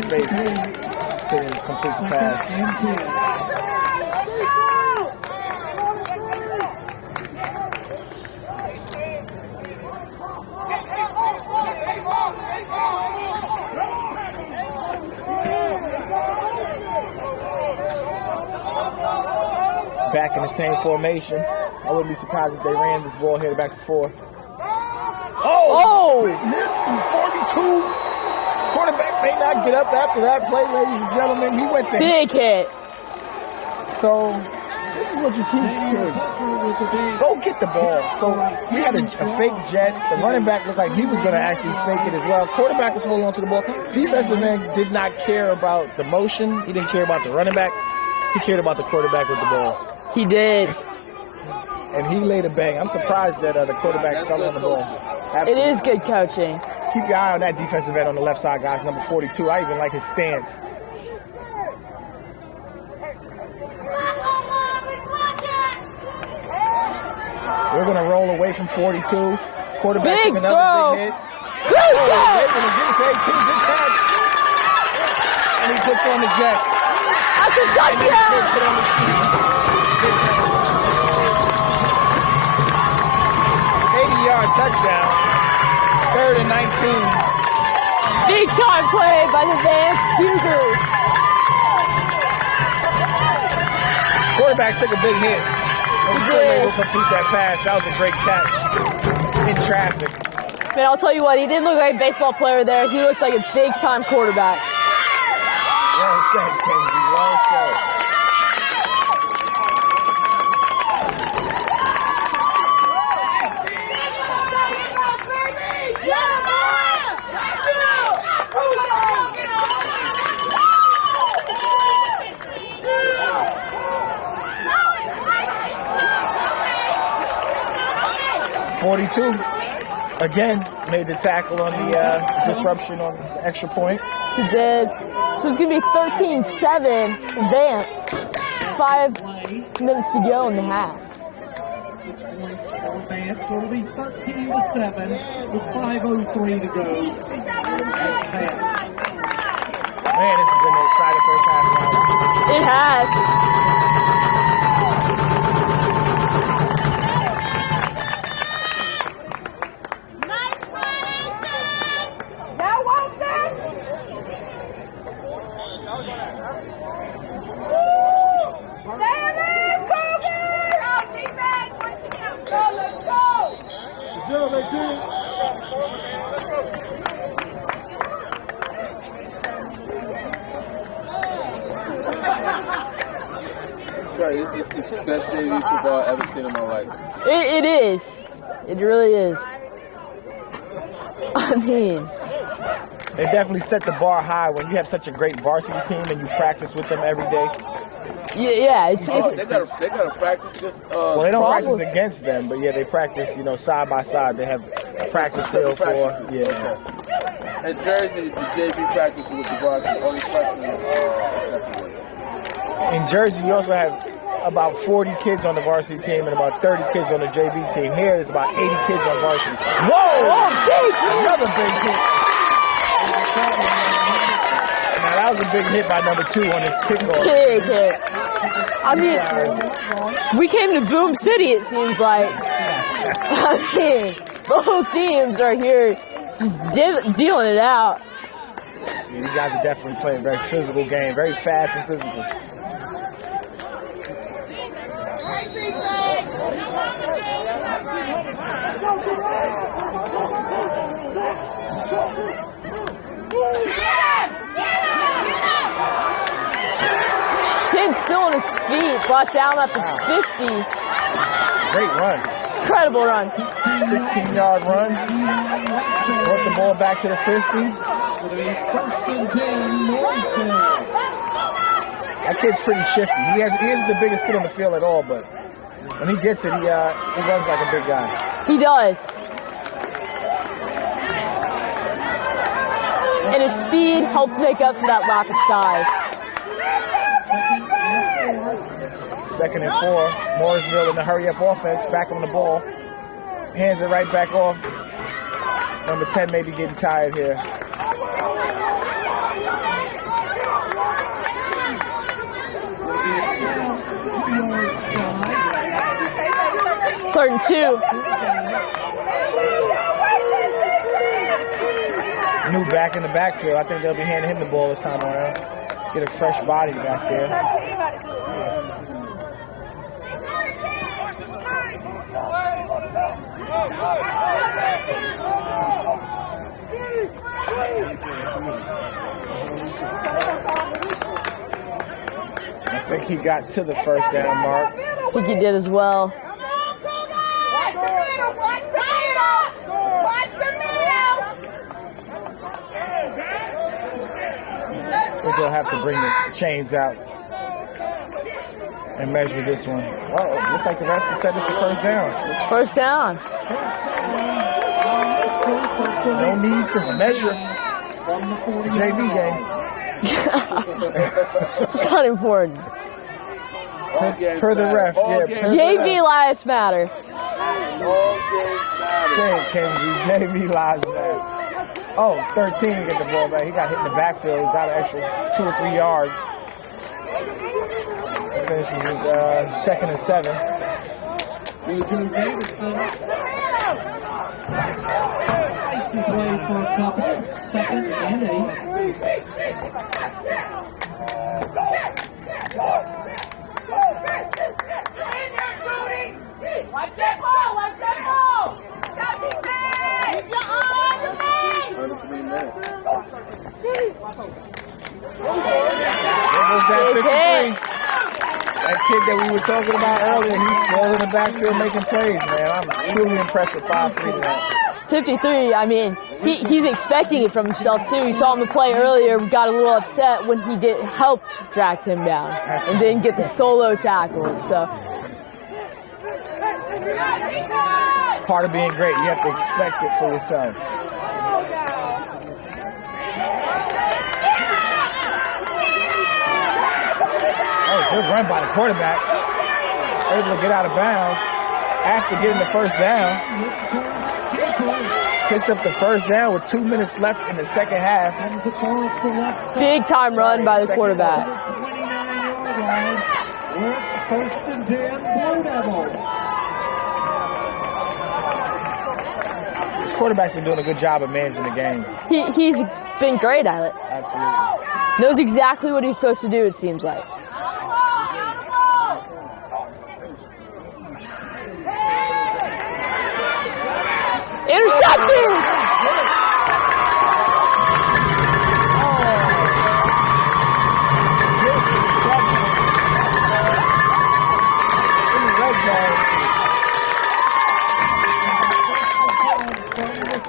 space. Couldn't complete the pass. Back in the same formation. I wouldn't be surprised if they ran this ball here back to 4. Oh! Big hit from 42. Quarterback may not get up after that play, ladies and gentlemen. He went to big hit. So this is what you teach kids. Go get the ball. So we had a fake jet. The running back looked like he was going to actually fake it as well. Quarterback was holding on to the ball. Defensive man did not care about the motion. He didn't care about the running back. He cared about the quarterback with the ball. He did. And he laid a bang. I'm surprised that the quarterback fell on the ball. Absolutely. It is good coaching. Keep your eye on that defensive end on the left side, guys. Number 42. I even like his stance. We're going to roll away from 42. Quarterback big took another throw. big hit. Big they're going to give it to 18. Good catch. And he puts on the jet. That's a touchdown. 80-yard touchdown. 3rd and 19. Big time play by the Vance Cougars. Quarterback took a big hit. And was still able to complete that pass. That was a great catch in traffic. Man, I'll tell you what, he didn't look like a baseball player there. He looks like a big time quarterback. Well said, Kenzie. Well said. Again, made the tackle on the disruption on the extra point. He did. So it's going to be 13-7 Vance. 5 minutes to go in the half. 6 points for Vance. It'll be 13-7 with 5:03 to go. Man, this has been an exciting first half. It has. Sorry, it's the best JV football I've ever seen in my life. It is. It really is. I mean, they definitely set the bar high when you have such a great varsity team and you practice with them every day. Yeah, it's they gotta practice against. Well, they don't practice against them, but yeah, they practice. Side by side. They have a practice field for. Yeah. Okay. In Jersey, the JV practice with the varsity only freshmen separately. In Jersey, you also have about 40 kids on the varsity team and about 30 kids on the JV team. Here, there's about 80 kids on varsity. Whoa! Another big hit. Now, that was a big hit by number 2 on his kickoff. Big hit. I mean, we came to Boom City, it seems like. I mean, both teams are here just dealing it out. Yeah, these guys are definitely playing a very physical game, very fast and physical. Kid's still on his feet, brought down at the 50. Great run. Incredible run. 16-yard run. Brought the ball back to the 50. That kid's pretty shifty. He isn't the biggest kid on the field at all, but when he gets it, he runs like a big guy. He does. And his speed helps make up for that lack of size. 2nd and 4. Mooresville in the hurry-up offense, back on the ball. Hands it right back off. Number 10 may be getting tired here. Third and 2. New back in the backfield. I think they'll be handing him the ball this time around. Get a fresh body back there. I think he got to the first down mark. I think he did as well. I think they'll have to bring the chains out and measure this one. Oh, looks like the refs have said it's a first down. First down. No need to measure. It's a JV game. It's not important. Per the ref, yeah. JV lives matter. JV lives matter. Oh, 13 to get the ball back. He got hit in the backfield. He got an extra 2 or 3 yards. Finishes with 2nd and 7. Joe Davidson fights his way for a couple. 2nd and 8. Watch that ball! Watch that ball! Under 3 minutes. There goes that 53. That kid that we were talking about earlier, he's still in the backfield making plays, man. I'm truly impressed with 5'3" tonight. 53, I mean, he's expecting it from himself, too. You saw him play earlier, got a little upset when he helped drag him down and didn't get the solo tackle, so. Part of being great, you have to expect it for yourself. Oh, Good run by the quarterback. Able to get out of bounds after getting the first down. Picks up the first down with 2 minutes left in the second half. Big time run by the quarterback. 29-yard line. First and 10, Blue Devils. This quarterback's been doing a good job of managing the game. He's been great at it. Absolutely. Knows exactly what he's supposed to do, it seems like. Intercepted!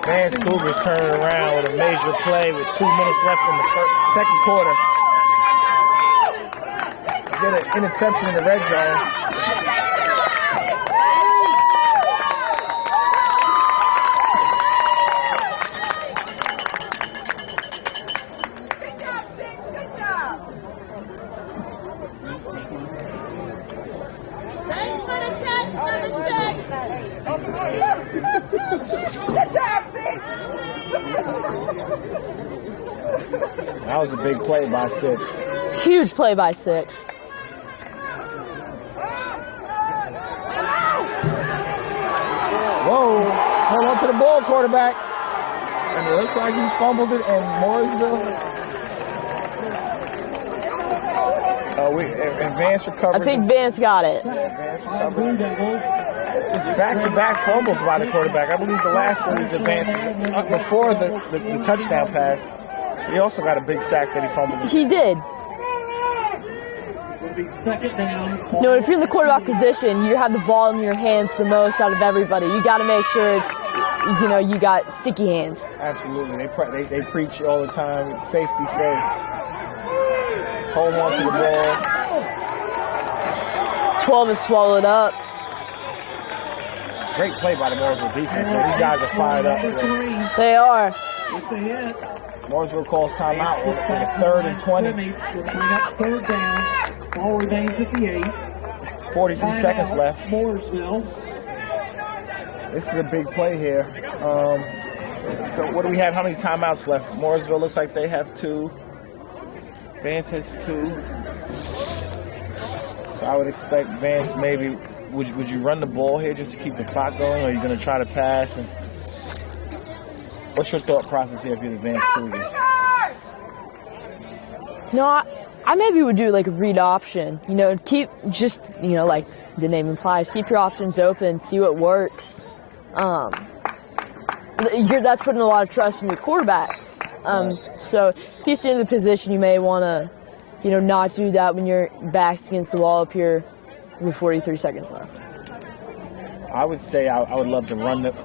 Vance Cougars turning around with a major play with 2 minutes left in the second quarter. Get an interception in the red zone. That was a big play by 6. Huge play by 6. Whoa, hold on to the ball, quarterback. And it looks like he's fumbled it in Mooresville. And Vance recovered. I think Vance got it. It's back-to-back fumbles by the quarterback. I believe the last one is advances before the touchdown pass. He also got a big sack that he fumbled. He did. Second down. No, if you're in the quarterback position, you have the ball in your hands the most out of everybody. You got to make sure it's, you got sticky hands. Absolutely. They preach all the time. It's safety first. Hold on to the ball. 12 is swallowed up. Great play by the Mooresville defense. Man. These guys are fired up today. They are. Mooresville calls timeout. It's like a 3rd and 20. Third down. Ball remains at the 8. 43 seconds left. Mooresville. This is a big play here. So what do we have? How many timeouts left? Mooresville looks like they have 2. Vance has 2. So I would expect Vance maybe. Would you run the ball here just to keep the clock going, or are you going to try to pass? And what's your thought process here if you're the Vance Cougars? No, I maybe would do like a read option. Keep just, like the name implies, keep your options open, see what works. That's putting a lot of trust in your quarterback. So if he's in the position, you may want to, not do that when your back's against the wall up here with 43 seconds left. I would say I would love to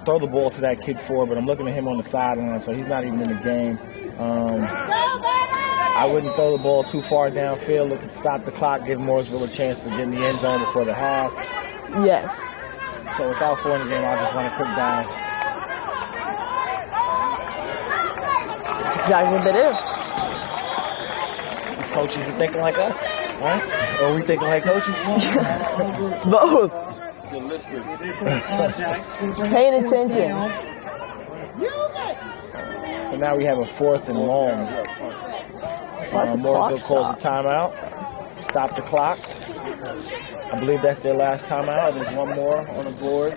throw the ball to that kid forward, but I'm looking at him on the sideline, so he's not even in the game. I wouldn't throw the ball too far downfield. It could stop the clock, give Mooresville a chance to get in the end zone before the half. Yes. So without throwing the game, I'll just run a quick down. That's exactly what they do. These coaches are thinking like us, right? Or are we thinking like coaches? Both. Paying attention. So now we have a 4th and long. Mooresville calls a timeout. Stop the clock. I believe that's their last timeout. There's one more on the board.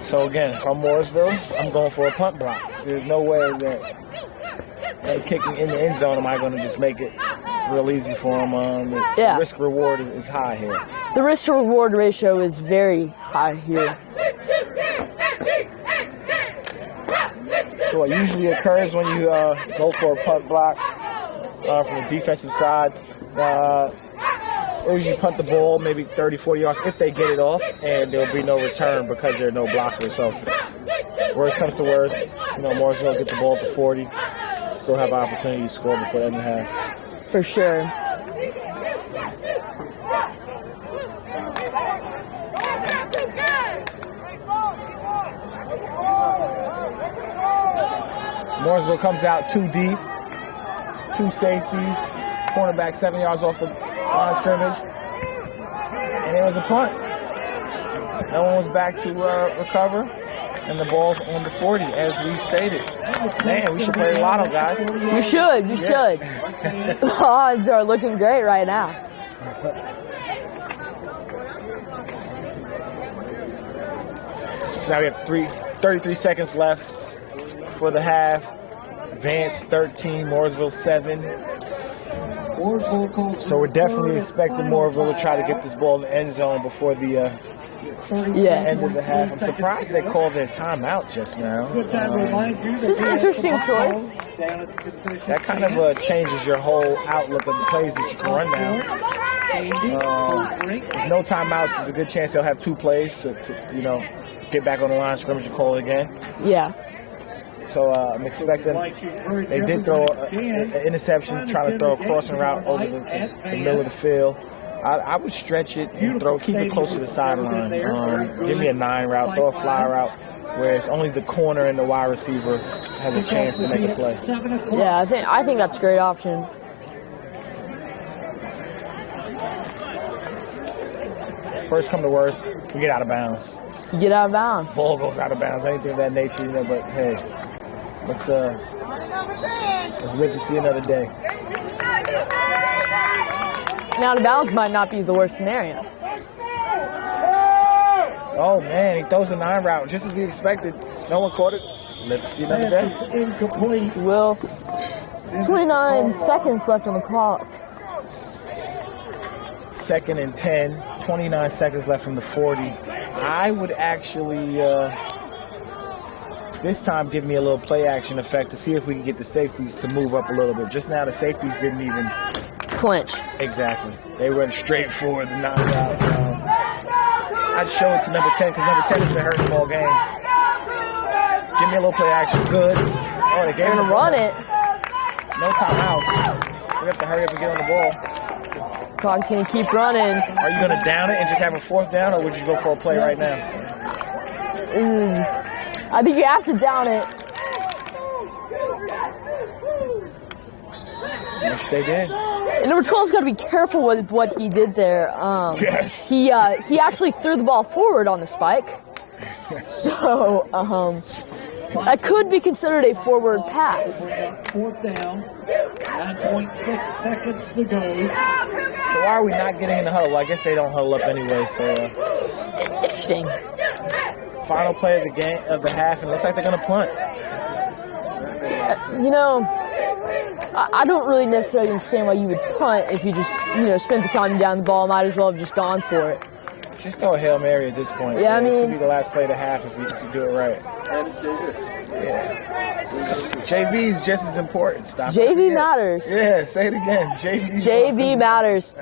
So again, if I'm Mooresville, I'm going for a punt block. There's no way that kicking in the end zone am I going to just make it real easy for them. The risk reward is high here. The risk to reward ratio is very high here. So what usually occurs when you go for a punt block from the defensive side, usually punt the ball maybe 30, 40 yards if they get it off, and there'll be no return because there are no blockers. So worst comes to worst, Mooresville get the ball at the 40, still have an opportunity to score before the end of the half. For sure. Mooresville comes out too deep. two safeties, cornerback 7 yards off the line of scrimmage, and it was a punt. No one was back to recover, and the ball's on the 40, as we stated. Man, we should play a lotto, guys. We should. The odds are looking great right now. Now we have 33 seconds left for the half. Vance 13, Mooresville 7. So we're definitely expecting Mooresville to try to get this ball in the end zone before the end of the half. I'm surprised they called their timeout just now. This is an interesting choice. That kind of changes your whole outlook of the plays that you can run now. With no timeouts, there's a good chance they'll have two plays to get back on the line of scrimmage and call it again. Yeah. So I'm expecting they did throw an interception, trying to throw a crossing route over the middle of the field. I would stretch it and keep it close to the sideline. Give me a 9 route, throw a fly route, where it's only the corner and the wide receiver has a chance to make a play. Yeah, I think that's a great option. First come to worst, we get out of bounds. You get out of bounds. Ball goes out of bounds, anything of that nature, but hey, let's live to see another day. Now, out of bounds might not be the worst scenario. Oh, man, he throws the 9 route just as we expected. No one caught it. Live to see another day. Will. 29 seconds left on the clock. 2nd and 10, 29 seconds left from the 40. I would actually, this time, give me a little play action effect to see if we can get the safeties to move up a little bit. Just now, the safeties didn't even flinch. Exactly. They went straight for the 9 route. I'd show it to number 10 because number 10 has been hurting all game. Give me a little play action. Good. Oh, they gave him to run it. No timeouts. We have to hurry up and get on the ball. Clock's going to keep running. Are you going to down it and just have a 4th down, or would you go for a play right now? I think you have to down it. Yes, they did. And number 12's got to be careful with what he did there. Yes. He actually threw the ball forward on the spike. So, that could be considered a forward pass. 4th down, 9.6 seconds to go. So why are we not getting in the huddle? Well, I guess they don't huddle up anyway, so. Interesting. Final play of the game, of the half, and it looks like they're going to punt. I don't really necessarily understand why you would punt if you just, spent the time down the ball. Might as well have just gone for it. Just throw a Hail Mary at this point. Yeah, I mean, it's going to be the last play of the half if you do it right. Yeah. JV is just as important. Stop. JV matters. Yeah, say it again. JV matters.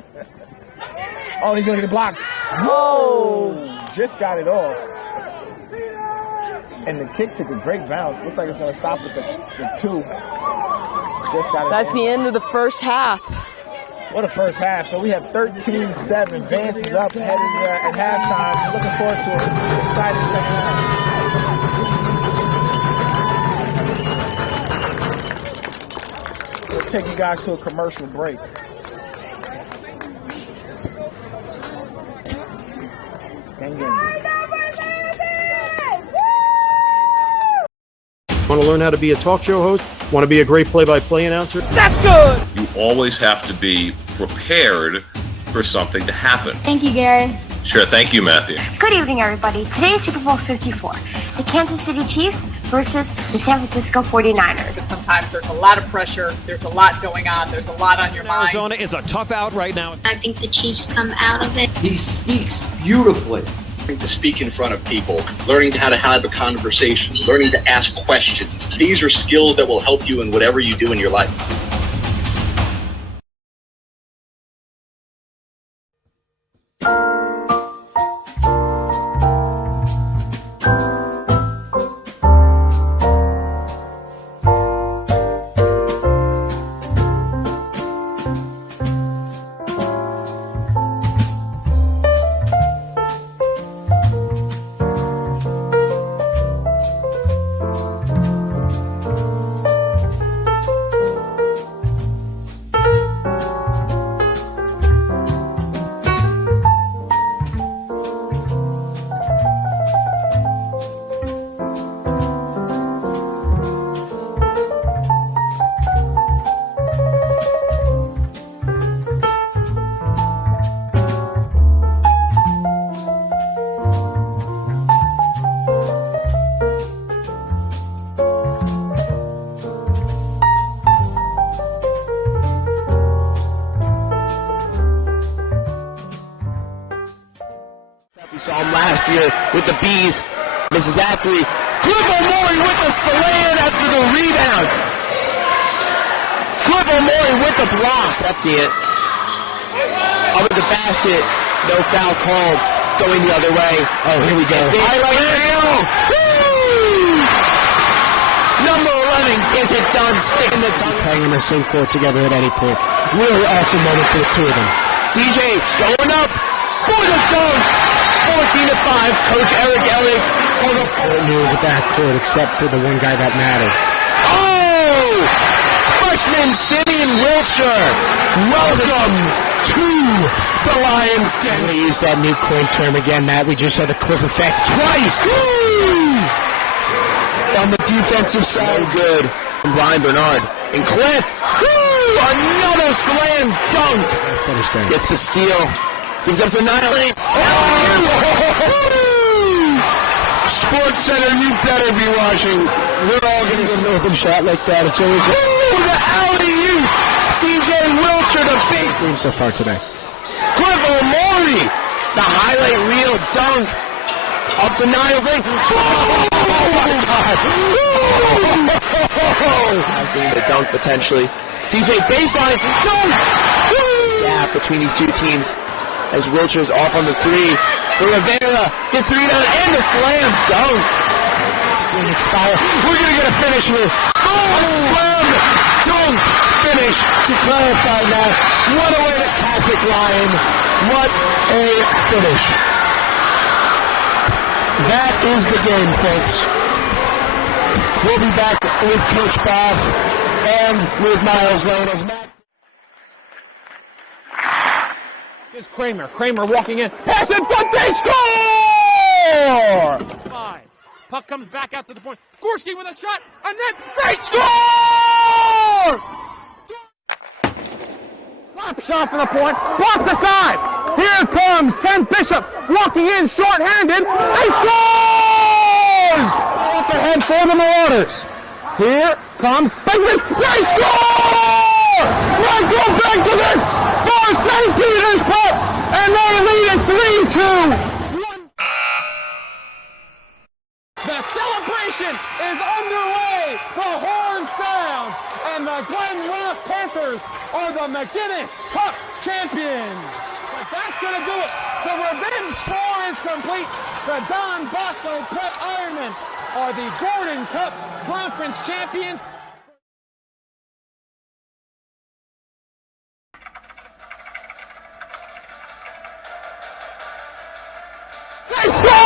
Oh, he's going to get it blocked. Whoa. Just got it off. And the kick took a great bounce. Looks like it's going to stop at the 2. Just got it That's off. the end of the first half. What a first half. So we have 13-7. Vance is up, headed at halftime. Looking forward to an exciting second half. Let's take you guys to a commercial break. Want to learn how to be a talk show host? Want to be a great play-by-play announcer? That's good! You always have to be prepared for something to happen. Thank you, Gary. Sure, thank you, Matthew. Good evening, everybody. Today is Super Bowl 54. The Kansas City Chiefs versus the San Francisco 49ers. But sometimes there's a lot of pressure. There's a lot going on. There's a lot on your mind. Arizona is a tough out right now. I think the Chiefs come out of it. He speaks beautifully. To speak in front of people, learning how to have a conversation, learning to ask questions. These are skills that will help you in whatever you do in your life. We saw him last year with the Bees. Misses that three. Cliff O'Mori with the slam after the rebound. Cliff O'Mori with the block. Accepting it. Up at the basket. No foul called. Going the other way. Oh, here we go. Number 11 gets it done. Sticking the tongue. Playing in the same court together at any point. Really awesome moment for the two of them. CJ going up for the dunk. 14-5. Coach Eric Elliott. It was a backcourt except for the one guy that mattered. Oh! Freshman Simeon Wiltshire. Welcome to the Lions Den. I'm going to use that new coin term again, Matt. We just saw the cliff effect twice. Woo! On the defensive side, good. From Brian Bernard. And Cliff. Woo! Another slam dunk. Gets the steal. Gives up to Nile. Sports Center, you better be watching. We're all going to see an open shot like that. It's always the alley-oop. CJ Wiltshire, the big game so far today. Cliff O'Mori, the highlight reel dunk. Up to Niles Lane. Oh my God! Has been the dunk potentially. CJ baseline dunk. Gap between these two teams as Wiltshire's off on the three. But Rivera gets the rebound and the slam dunk. We're gonna get a finish here. A slam dunk finish to clarify that. What a way to Catholic Lion. What a finish. That is the game, folks. We'll be back with Coach Boff and with Miles Lane as Matt. Here's Kramer. Kramer walking in. Pass in front. They score! 5. Puck comes back out to the point. Gorski with a shot. And then they score! Slap shot from the point. Block the side. Here comes Ken Bishop walking in short-handed. He scores! Up ahead for the Marauders. Here comes Bigwitz. They score! Michael Benkovitz for St. Peter's Pup, and they lead it 3-2. The celebration is underway. The horn sounds, and the Glen Rock Panthers are the McGinnis Cup champions. But that's going to do it. The revenge tour is complete. The Don Bosco Prep Ironmen are the Gordon Cup Conference champions. They score!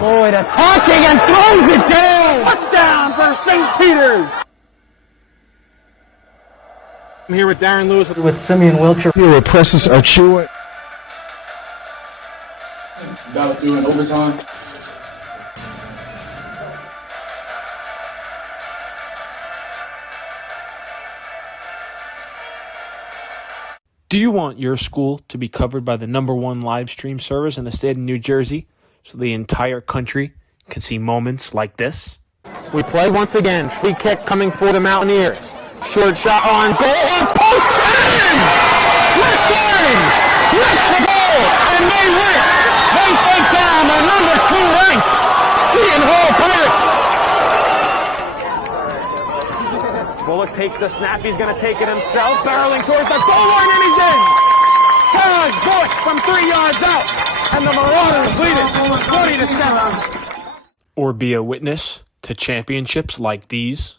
Lloyd attacking and throws it down. Touchdown for St. Peter's. I'm here with Darren Lewis. With Simeon Wiltshire. Here with Precious Achua. About doing overtime. Do you want your school to be covered by the #1 live stream service in the state of New Jersey so the entire country can see moments like this? We play once again. Free kick coming for the Mountaineers. Short shot on goal. On post. And West Orange gets the goal. And they win. They take down the #2 ranked Seton Hall Pirates. Bullock takes the snap. He's going to take it himself. Barreling towards the goal line, and he's in. Charles Bullock from 3 yards out. And the Marauders lead it 40-7. Or be a witness to championships like these?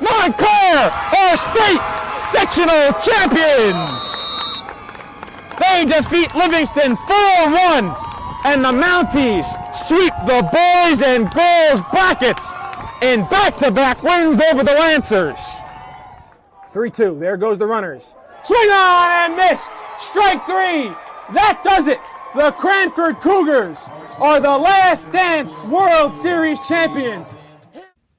Montclair are state sectional champions. They defeat Livingston 4-1, and the Mounties sweep the boys and girls brackets in back-to-back wins over the Lancers. 3-2. There goes the runners. Swing on and miss. Strike 3. That does it. The Cranford Cougars are the Last Dance World Series champions.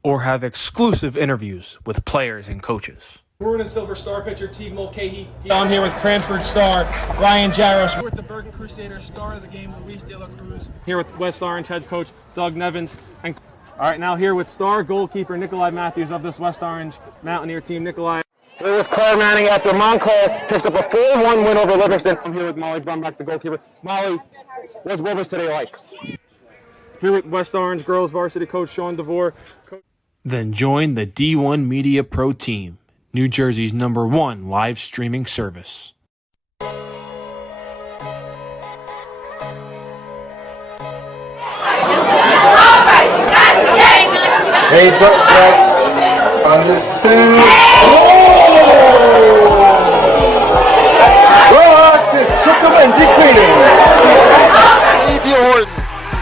Or have exclusive interviews with players and coaches. Maroon and Silver Star pitcher Teague Mulcahy. I'm here with Cranford star Ryan Jaros. We're with the Bergen Crusaders, star of the game Luis De La Cruz. Here with West Orange head coach Doug Nevins. And all right, now here with star goalkeeper Nikolai Matthews of this West Orange Mountaineer team. Nikolai. We're with Claire Manning after Montclair picks up a 4-1 win over Livingston. I'm here with Molly Brumback, the goalkeeper. Molly, what was today like? Here with West Orange girls varsity coach Sean DeVore. Then join the D1 Media Pro team, New Jersey's #1 live streaming service. Hey, on the suit. Took the win,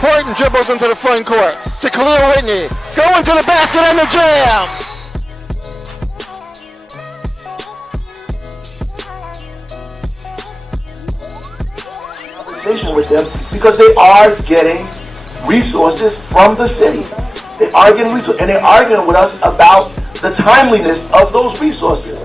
Horton dribbles into the front court to Khalil Whitney. Going to the basket and the jam. Conversation with them because they are getting resources from the city. They are getting resources, and they're arguing with us about the timeliness of those resources.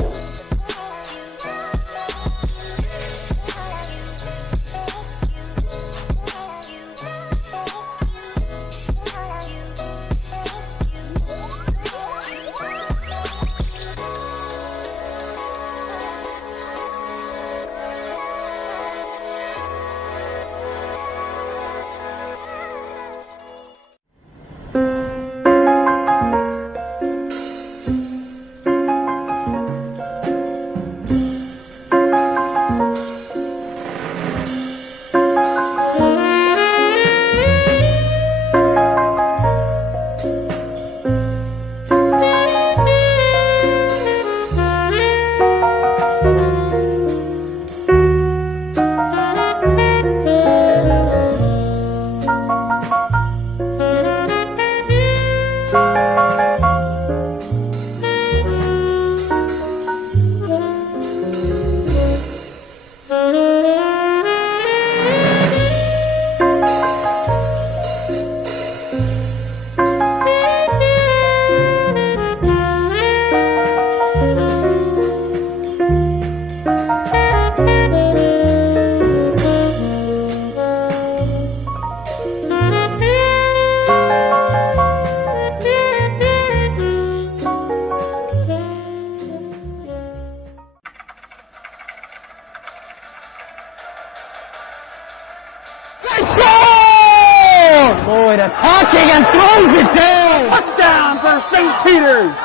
Lloyd attacking and throws it down. Touchdown for St. Peter's.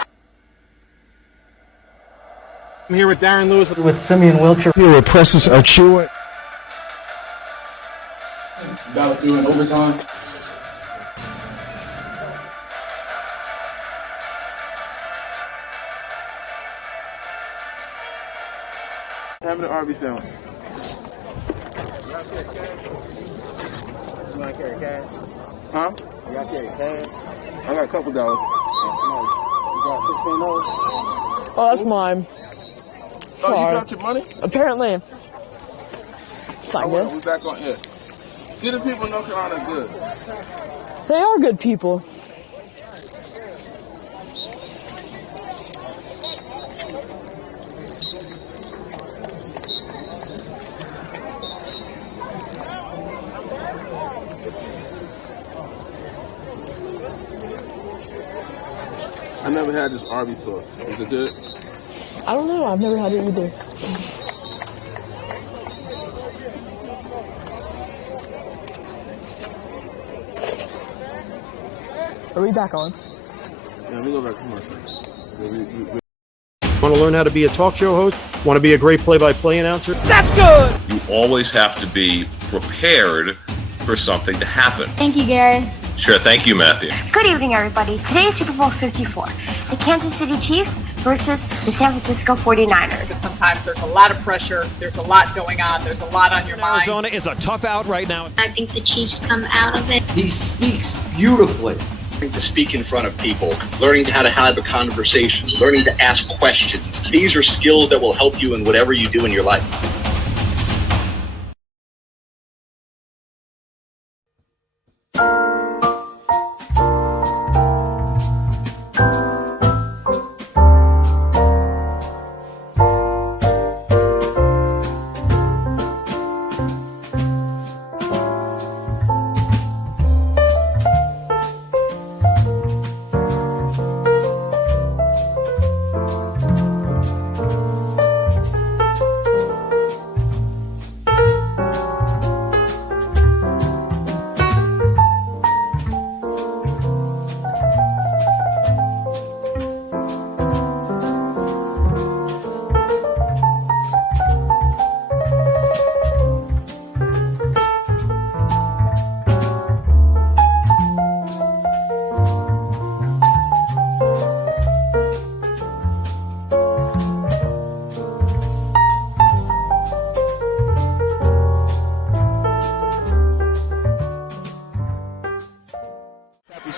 I'm here with Darren Lewis. With Simeon Wilcher. Here with Precious Achua. About doing overtime. Have an Arby's sandwich. You want to carry cash? Huh? You got to carry cash? I got a couple dollars. You got $16? Oh, that's mine. Sorry. Oh, you got your money? Apparently. It's not good. We're back on it. See, the people in North Carolina are good. They are good people. I never had this Arby's sauce. Is it good? I don't know. I've never had it either. Are we back on? Yeah, we go back. Come on. Want to learn how to be a talk show host? Want to be a great play-by-play announcer? That's good! You always have to be prepared for something to happen. Thank you, Gary. Sure, thank you, Matthew. Good evening, everybody. Today is Super Bowl 54. The Kansas City Chiefs versus the San Francisco 49ers. Sometimes there's a lot of pressure. There's a lot going on. There's a lot on your mind. Arizona is a tough out right now. I think the Chiefs come out of it. He speaks beautifully. Learning to speak in front of people, learning how to have a conversation, learning to ask questions. These are skills that will help you in whatever you do in your life.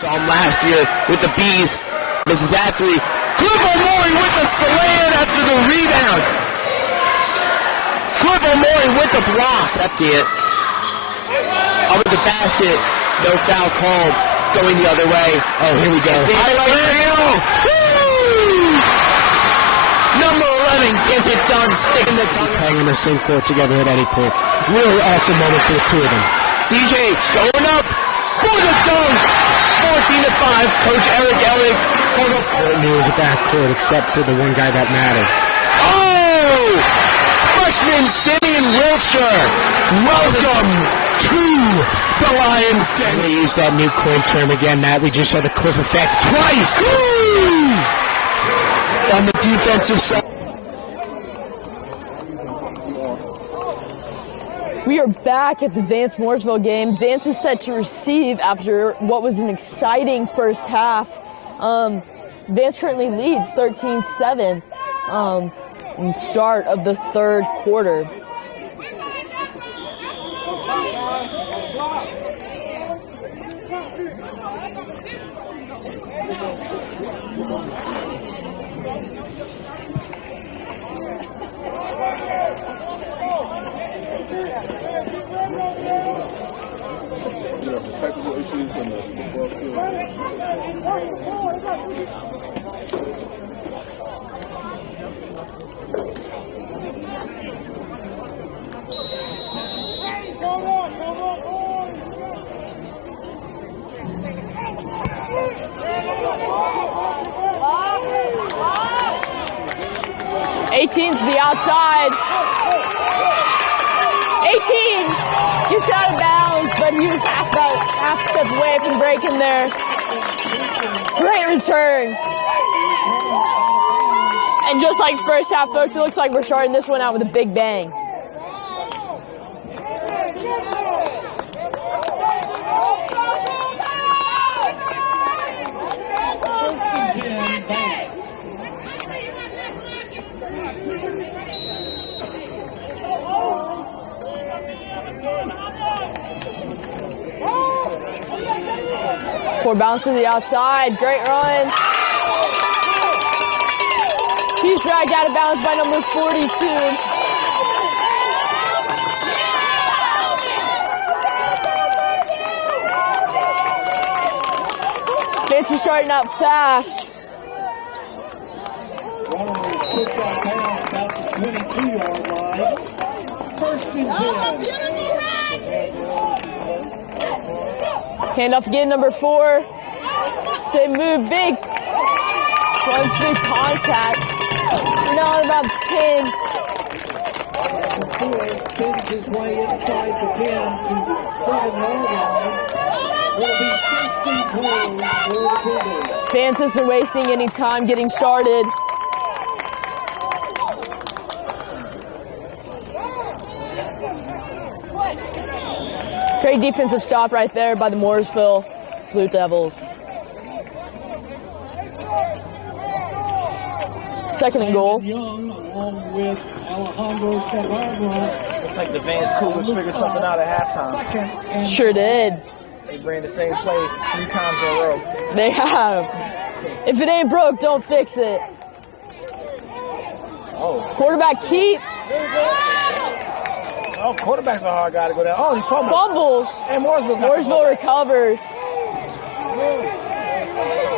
Saw him last year with the Bees. This is after Cliff O'Mori with the slam after the rebound. Cliff O'Mori with the block. Accepting it. Up at the basket. No foul called. Going the other way. Oh, here we go. Highlight reel. Number 11 gets it done. Sticking the tongue. Playing in the same court together at any point. Really awesome moment for the two of them. CJ going up for the dunk. 14-5. Coach Eric Ellick. Courtney was a backcourt except for the one guy that mattered. Oh! Freshman Simeon Wiltshire. Welcome to the Lions Den. I'm going to use that new coin term again, Matt. We just saw the cliff effect twice. Woo! On the defensive side. We are back at the Vance Mooresville game. Vance is set to receive after what was an exciting first half. Vance currently leads 13-7 in start of the third quarter. Technical issues in the football field. 18's to the outside. 18 gets out of bounds, but he was about half step away from breaking there. Great return. And just like first half, folks, it looks like we're starting this one out with a big bang. Four bounce to the outside, great run. He's dragged out of bounds by number 42. Vance is starting out fast. Push out pass about the 22-yard line. First and 10. Handoff again, number 4. Say move big. Runs through contact. We're now at about 10. Spins his way inside the 10 to the 7-yard line. Will be 15 points. Vance isn't wasting any time getting started. Great defensive stop right there by the Mooresville Blue Devils. Second and goal. Young, along with Alejandro Chavarra. Looks like the Vance Cougars figured something out at halftime. Sure did. They ran the same play 3 times in a row. They have. If it ain't broke, don't fix it. Oh. Quarterback keep. Oh, quarterback's a hard guy to go down. Oh, he fumbled. Fumbles. And Mooresville recovers.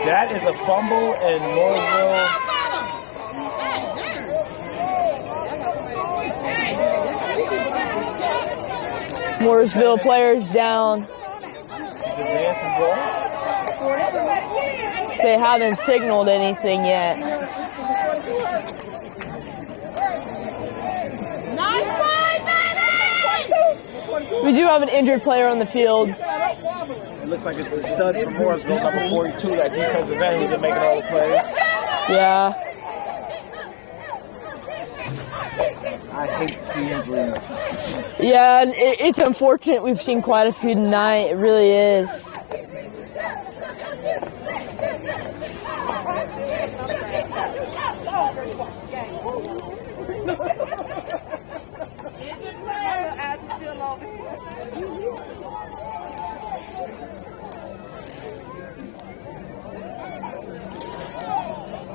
That is a fumble, and Mooresville. Mooresville players down. Is it Vance's ball? They haven't signaled anything yet. We do have an injured player on the field. It looks like it's the stud from Mooresville, number 42, that defensive end who's been making all the plays. Yeah. I hate to see injuries. Yeah, and it's unfortunate. We've seen quite a few tonight. It really is.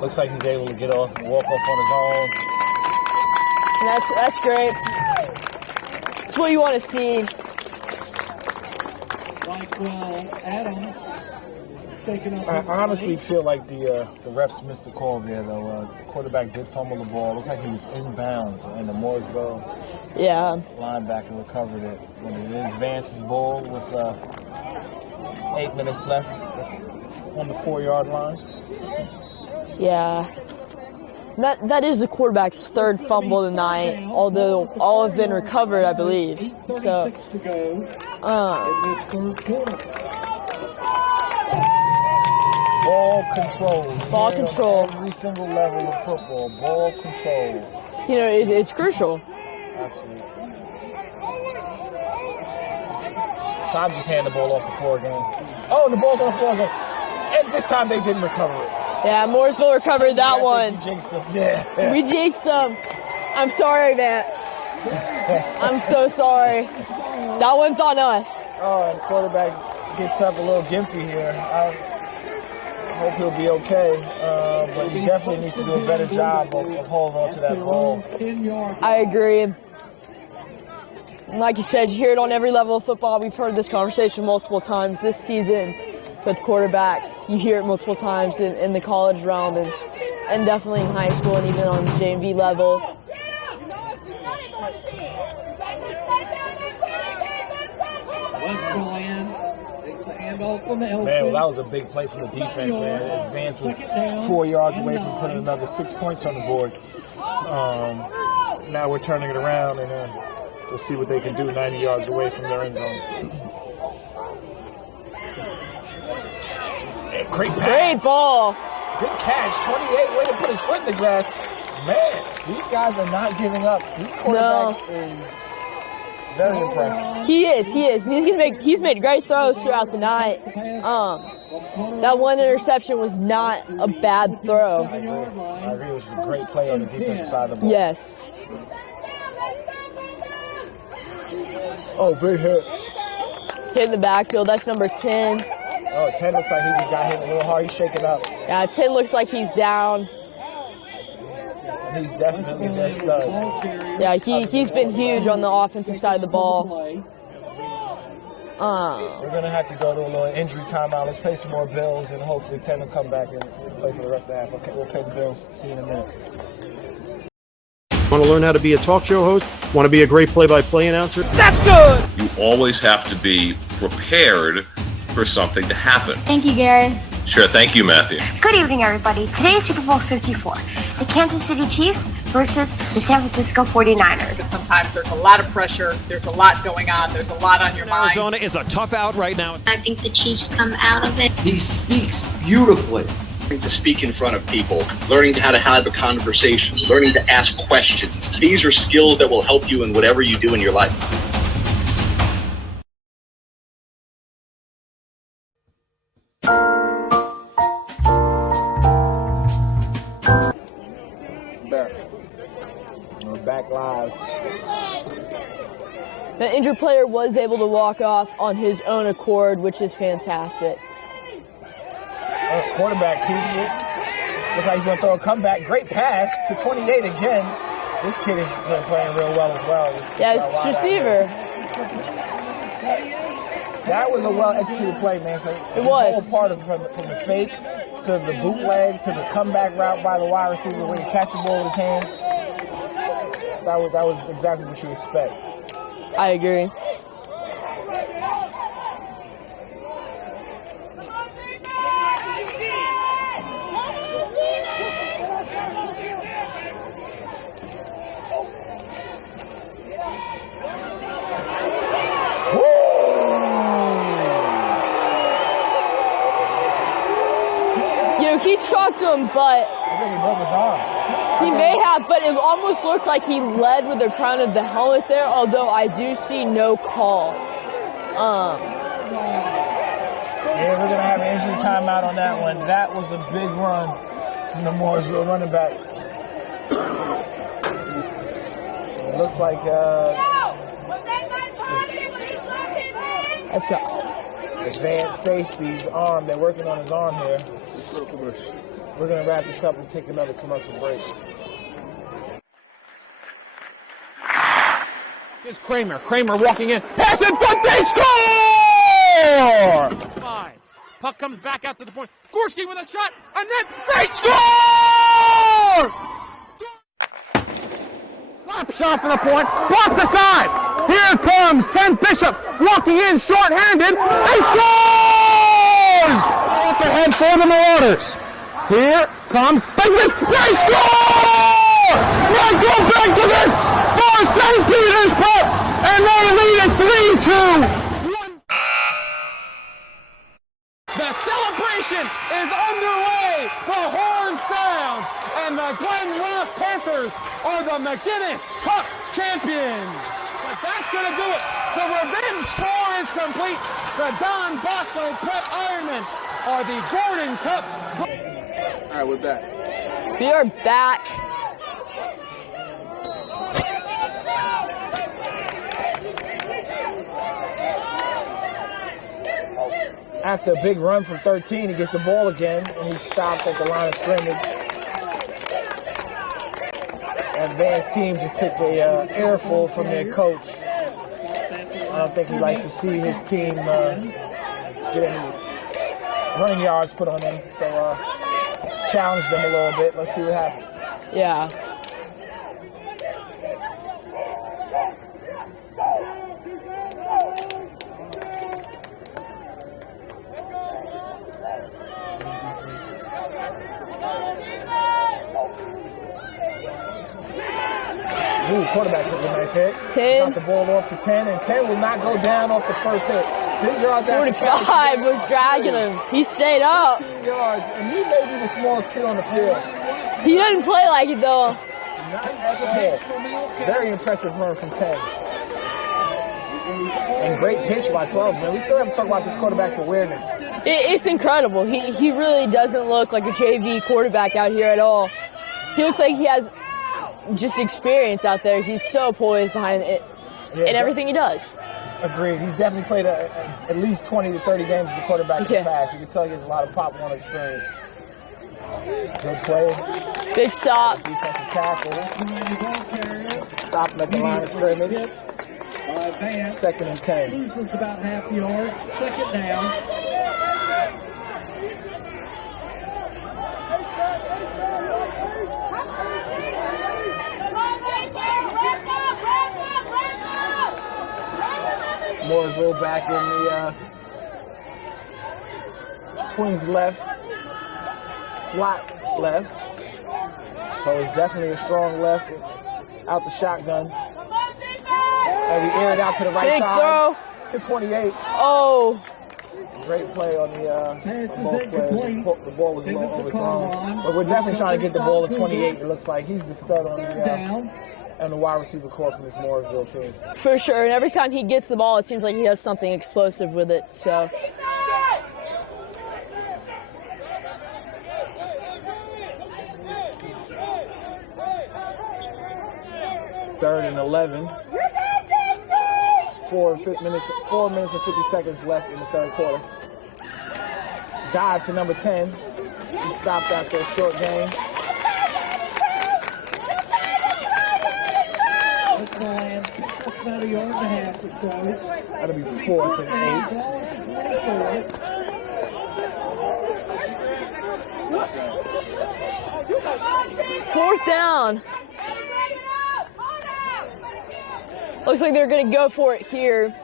Looks like he's able to walk off on his own. That's great. That's what you want to see. I honestly feel like the refs missed the call there, though. The quarterback did fumble the ball. Looks like he was inbounds, and the Mooresville linebacker recovered it. When it is Vance's ball with 8 minutes left on the 4-yard line. Yeah. That is the quarterback's third fumble tonight, although all have been recovered, I believe. So, ball control. Ball control. Every single level of football, ball control. You know, it's crucial. Absolutely. So I just hand the ball off the floor again. Oh, and the ball's on the floor again. And this time they didn't recover it. Yeah, Mooresville recovered that one. We jinxed them. Yeah. We jinxed them. I'm sorry, Vance. I'm so sorry. That one's on us. Oh, and the quarterback gets up a little gimpy here. I hope he'll be okay, but he definitely needs to do a better job of holding on to that ball. I agree. And like you said, you hear it on every level of football. We've heard this conversation multiple times this season with quarterbacks. You hear it multiple times in the college realm and definitely in high school and even on the JV level. Man, well, that was a big play from the defense, man. As Vance was 4 yards away from putting another 6 points on the board. Now we're turning it around, and we'll see what they can do 90 yards away from their end zone. Great pass. Great ball. Good catch. 28, way to put his foot in the grass. Man, these guys are not giving up. This quarterback is very impressive. He is. He's made great throws throughout the night. That one interception was not a bad throw. I agree. It was a great play on the defensive side of the ball. Yes. Oh, big hit. Hit in the backfield. That's number 10. Oh, 10 looks like he just got hit a little hard. He's shaking up. Yeah, 10 looks like he's down. And he's definitely their stud. Yeah, he's been huge on the offensive side of the ball. We're going to have to go to a little injury timeout. Let's pay some more bills, and hopefully 10 will come back and play for the rest of the half. Okay, we'll pay the bills. See you in a minute. Want to learn how to be a talk show host? Want to be a great play-by-play announcer? That's good! You always have to be prepared for something to happen. Thank you, Gary. Sure, thank you, Matthew. Good evening, everybody. Today is Super Bowl 54. The Kansas City Chiefs versus the San Francisco 49ers. Sometimes there's a lot of pressure. There's a lot going on. There's a lot on your mind. Arizona is a tough out right now. I think the Chiefs come out of it. He speaks beautifully. To speak in front of people, learning how to have a conversation, learning to ask questions. These are skills that will help you in whatever you do in your life. We're back live. The injured player was able to walk off on his own accord, which is fantastic. Quarterback keeps it. Looks like he's going to throw a comeback. Great pass to 28 again. This kid has been playing real well as well. It's receiver. That was a well-executed play, man. So it was. The whole part of from the fake to the bootleg to the comeback route by the wide receiver where he catches the ball with his hands. That was exactly what you expect. I agree. He chalked him, but I think he broke his arm. He may have, but it almost looked like he led with the crown of the helmet there, although I do see no call. Yeah, we're going to have an injury timeout on that one. That was a big run from the Mooresville running back. It looks like that's advanced safety's arm. They're working on his arm here. We're going to wrap this up and take another commercial break. Here's Kramer. Kramer walking in. Pass in front. They score! 5. Puck comes back out to the point. Gorski with a shot, and then they score! Slap shot for the point. Block the side. Here comes Ken Bishop walking in short-handed. He scores! Up ahead for the Marauders. Here comes Benkovich. They score! Michael Benkovich for St. Petersburg, and they lead it 3-2. The celebration is underway. The horn sounds, and the Glen Rock Panthers are the McGinnis Cup champions. But that's going to do it. The revenge tour is complete. The Don Bosco Prep Ironmen are the Gordon Cup. All right, we're back. We are back. After a big run from 13, he gets the ball again, and he stops at the line of scrimmage. And Van's team just took a airful from their coach. I don't think he likes to see his team get any running yards put on them. So challenge them a little bit. Let's see what happens. Yeah. Ooh, quarterback took a nice hit. 10. Got the ball off to 10, and 10 will not go down off the first hit. His yards 45 was dragging him. He stayed up. 15 yards, and he may be the smallest kid on the field. He didn't play like it, though. Not at all. Very impressive run from 10. And great pitch by 12, man. We still haven't talked about this quarterback's awareness. It's incredible. He really doesn't look like a JV quarterback out here at all. He looks like he has just experience out there. He's so poised behind it in everything he does. Agreed. He's definitely played at least 20 to 30 games as a quarterback in the past. You can tell he has a lot of Pop Warner experience. Good play. Big stop. Defensive tackle. Stop at the line of scrimmage. Second and 10. Loses about half yard. Second down. Mooresville back in the Twins left, slot left. So it's definitely a strong left out the shotgun. And we air it out to the right side to 28. Oh. Great play on the on both players. The ball was a little overthrown. But we're definitely trying to get the ball to 28. It looks like he's the stud on the wide receiver core from this Mooresville team. For sure. And every time he gets the ball, it seems like he has something explosive with it. So. Third and 11. 4 minutes and 50 seconds left in the third quarter. Dive to number 10. He stopped after a short game. About a yard and a half or so. That'll be 4th and 8. Fourth down. Looks like they're going to go for it here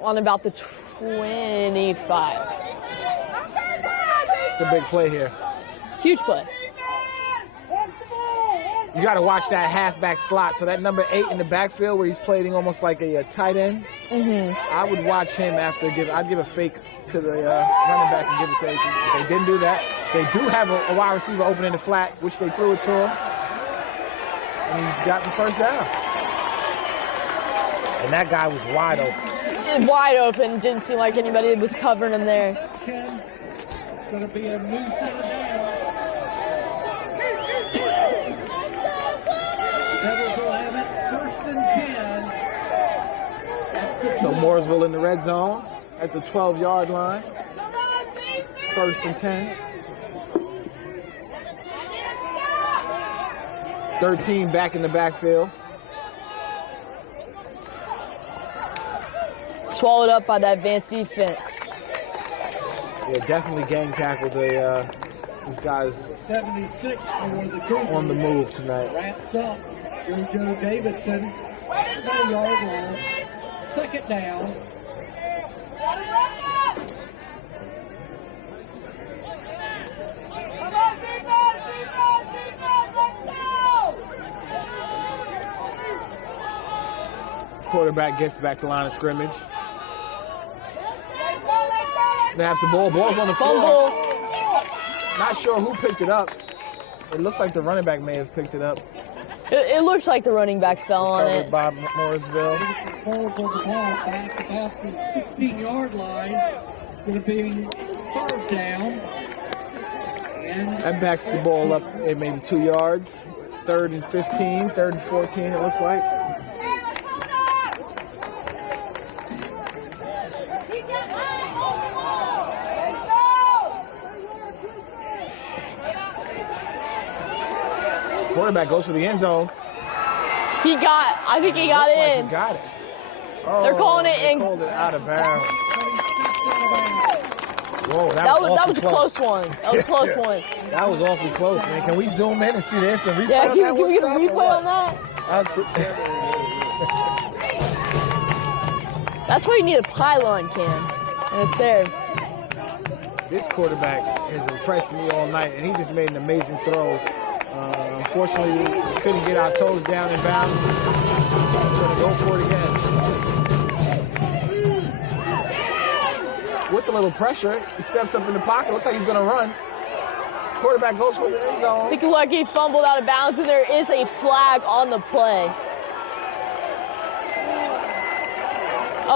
on about the 25. It's a big play here. Huge play. You got to watch that halfback slot. So that number 8 in the backfield where he's playing almost like a tight end. I would watch him after I'd give a fake to the running back and give it to him. If they didn't do that, they do have a wide receiver open in the flat, which they threw it to him. And he's got the first down. And that guy was wide open. Wide open. Didn't seem like anybody was covering him there. It's going to be a new set of down. Devils will have it 1st and 10. So Mooresville in the red zone at the 12-yard line. 1st and 10. 13 back in the backfield. Swallowed up by that Vance defense. Yeah, definitely gang tackled these guys 76 for the Cougars. on the move tonight. Wraps up JoJo Davidson. 4-yard line. Second down. Quarterback gets back to line of scrimmage. Snaps the ball. Ball's on the floor. Not sure who picked it up. It looks like the running back may have picked it up. It looks like the running back fell on it. By Mooresville. Ball for the ball back about the 16-yard line. It's going to be third down. And That backs the ball up maybe 2 yards. 3rd and 15, 3rd and 14, it looks like. Quarterback goes for the end zone. I think he got in. He got it. They're calling it in. Called it out of bounds. Whoa, that was a close one. That was a close one. That was awfully close, man. Can we zoom in and see this and replay Yeah, on can that we get a replay on that? That's why you need a pylon cam. And it's there. This quarterback has impressed me all night, and he just made an amazing throw. Unfortunately, we couldn't get our toes down in bounds. We're going to go for it again. With a little pressure, he steps up in the pocket. Looks like he's going to run. Quarterback goes for the end zone. Looking like he fumbled out of bounds, and there is a flag on the play.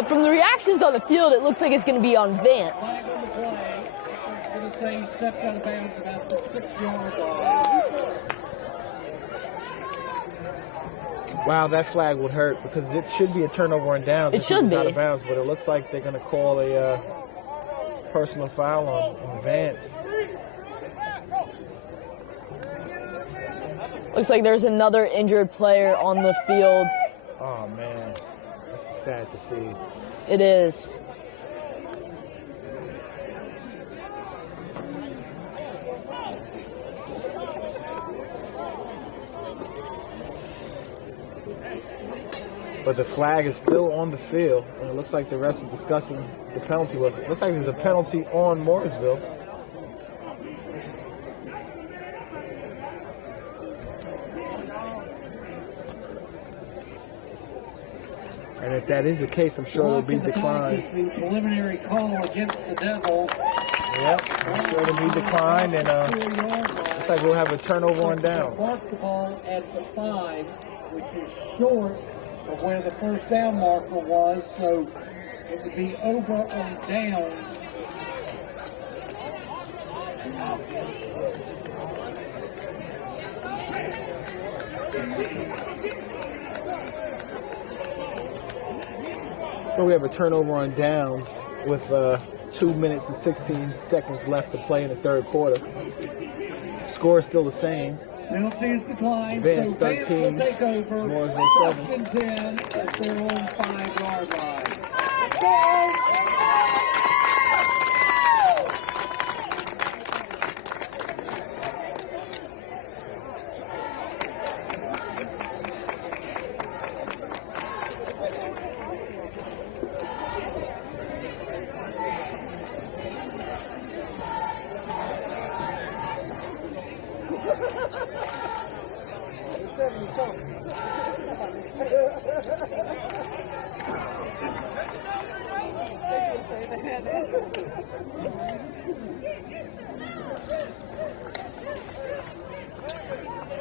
From the reactions on the field, it looks like it's going to be on Vance. I'm going to say he stepped out of bounds about the 6-yard line. Wow, that flag would hurt because it should be a turnover and downs. It should be. Out of bounds, but it looks like they're going to call a personal foul on Vance. Looks like there's another injured player on the field. Oh, man. That's sad to see. It is. But the flag is still on the field, and it looks like the refs are discussing the penalty was. It looks like there's a penalty on Mooresville. And if that is the case, I'm sure it'll be declined. The preliminary call against the Devils. Yep, I'm sure it'll be declined, and looks like we'll have a turnover on down. Mark the ball at the 5, which is short of where the first down marker was, so it would be over on downs. So we have a turnover on downs with 2 minutes and 16 seconds left to play in the third quarter. Score is still the same. Penalty is declined, Vance so Vance 13, will take over. Mooresville 1st and 10 at their own 5-yard line.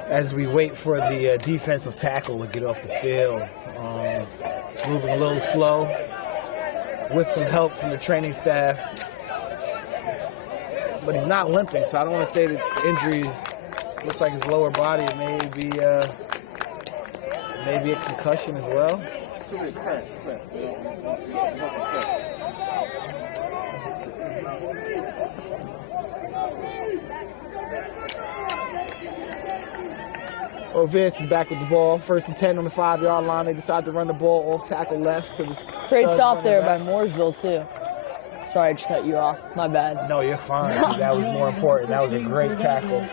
As we wait for the defensive tackle to get off the field, moving a little slow with some help from the training staff. But he's not limping, so I don't want to say that the injury looks like his lower body. It may be a concussion as well. So Vance is back with the ball. 1st and 10 on the 5-yard line. They decide to run the ball off tackle left to the Great stop there by Mooresville, too. Sorry, I just cut you off. My bad. No, you're fine. That was more important. That was a great tackle.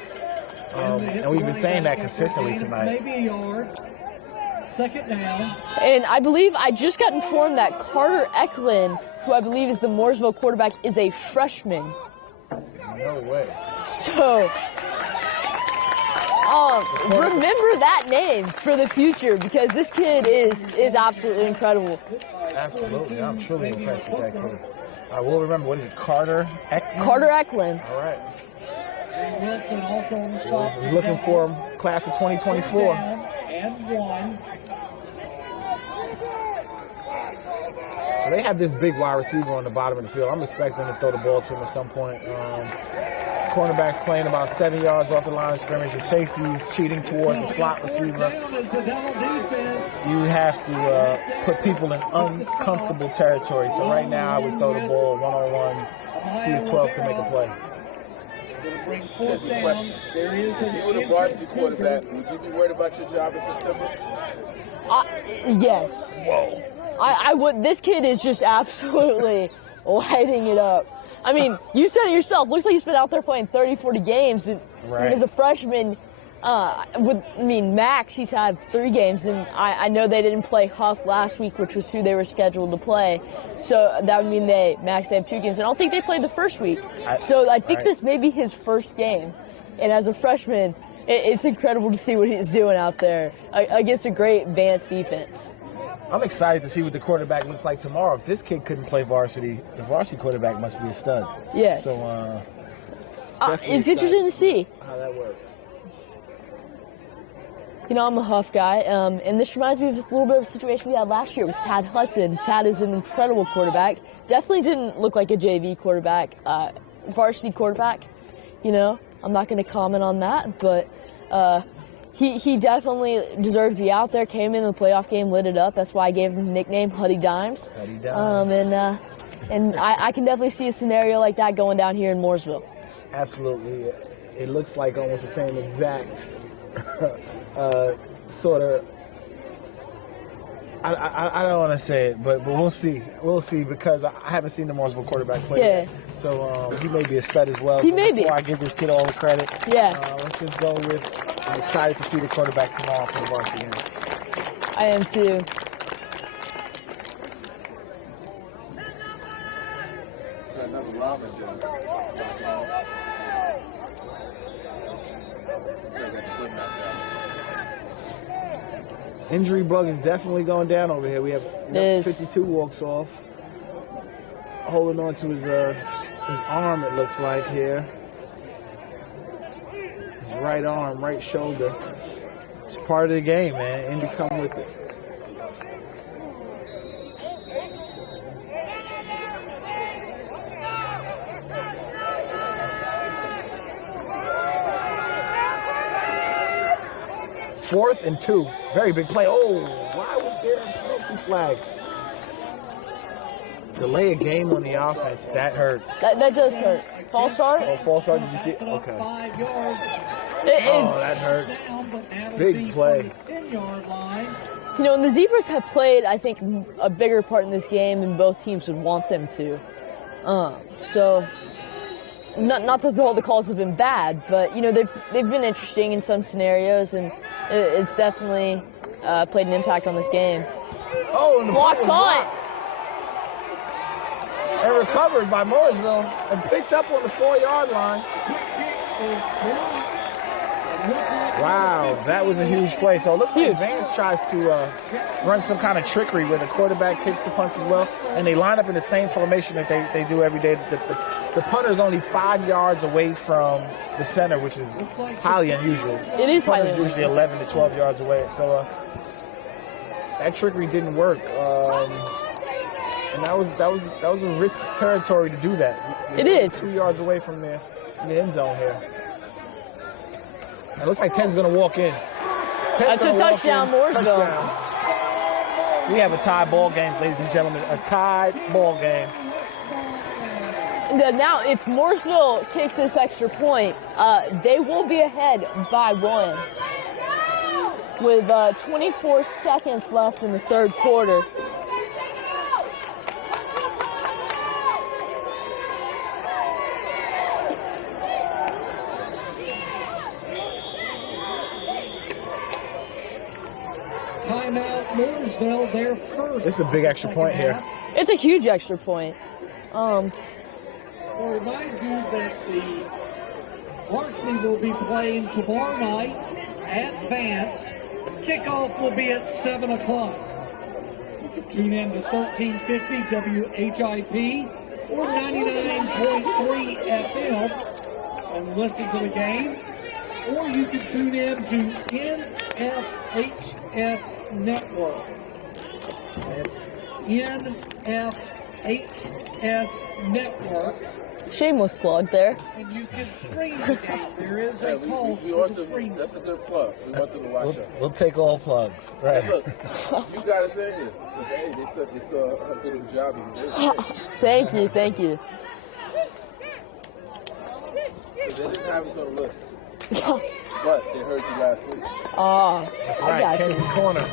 And we've been saying that consistently tonight. Maybe a yard. 2nd down. And I believe I just got informed that Carter Eklund, who I believe is the Mooresville quarterback, is a freshman. No way. So, remember that name for the future because this kid is absolutely incredible. Absolutely. I'm truly impressed with that kid. We'll remember, what is it, Carter Eklund? Carter Eklund. All right. We're looking for him, class of 2024. And 1. So they have this big wide receiver on the bottom of the field. I'm expecting to throw the ball to him at some point. Cornerback's playing about 7 yards off the line of scrimmage. The safety's cheating towards the slot receiver. You have to put people in uncomfortable territory. So right now I would throw the ball one-on-one, see if 12 can make a play. Here's a question. If you were the varsity quarterback, would you be worried about your job in September? Yes. Whoa. I would. This kid is just absolutely lighting it up. I mean, you said it yourself. Looks like he's been out there playing 30, 40 games. And right. As a freshman, Max, he's had 3 games. And I know they didn't play Huff last week, which was who they were scheduled to play. So that would mean they have 2 games. And I don't think they played the first week. So I think this may be his first game. And as a freshman, it's incredible to see what he's doing out there against a great Vance defense. I'm excited to see what the quarterback looks like tomorrow. If this kid couldn't play varsity, the varsity quarterback must be a stud. Yes. So, it's interesting to see how that works. You know, I'm a Huff guy, and this reminds me of a little bit of a situation we had last year with Tad Hudson. Tad is an incredible quarterback. Definitely didn't look like a JV quarterback, varsity quarterback. You know, I'm not going to comment on that, but he definitely deserved to be out there. Came in the playoff game, lit it up. That's why I gave him the nickname Huddy Dimes. Huddy Dimes. And I can definitely see a scenario like that going down here in Mooresville. Absolutely. It looks like almost the same exact sort of. I don't want to say it, but we'll see. We'll see because I haven't seen the Mooresville quarterback play yet. So he may be a stud as well. He may be. Before I give this kid all the credit, let's just go with. I'm excited to see the quarterback tomorrow for the varsity game. I am too. Injury bug is definitely going down over here. We have 52 walks off. Holding on to his arm, it looks like here. His right arm, right shoulder. It's part of the game, man. Indy's come with it. Fourth and 2. Very big play. Oh, why was there a penalty flag? Delay a game on the offense. That hurts. That does hurt. False start? Oh, false start. Did you see it? Okay. That hurts. Big play. You know, and the Zebras have played, I think, a bigger part in this game than both teams would want them to. So, not that all the calls have been bad, but, you know, they've been interesting in some scenarios, and it's definitely played an impact on this game. Oh, and the blocked punt. And recovered by Mooresville and picked up on the 4-yard line. Wow, that was a huge play. So it looks like Vance tries to run some kind of trickery where the quarterback kicks the punts as well, and they line up in the same formation that they do every day. The punter is only 5 yards away from the center, which is highly unusual. It is highly unusual. Usually 11 to 12 yards away. So that trickery didn't work. And that was a risk territory to do that. It is 2 yards away from the end zone here. It looks like 10's going to walk in. That's a touchdown, Mooresville. Touchdown. We have a tie ball game, ladies and gentlemen. A tied ball game. Now, if Mooresville kicks this extra point, they will be ahead by 1. with 24 seconds left in the third quarter. Timeout, Mooresville, their first. This is a big extra point here. It's a huge extra point. I'll remind you that the varsity will be playing tomorrow night at Vance. Kickoff will be at 7 o'clock. You can tune in to 1350 WHIP or 99.3 FM and listen to the game. Or you can tune in to NFHS Network. That's NFHS Network. Shameless plug there. And you can stream the game. There is a call for the stream. That's a good plug. We want them to watch it. We'll take all plugs. Right. Hey, look, you got us in here. Hey, they saw how good of a job you did. Thank you, thank you. They didn't have us on the list. But they heard you last week. Oh, that's I right. got Kenzie you. corner.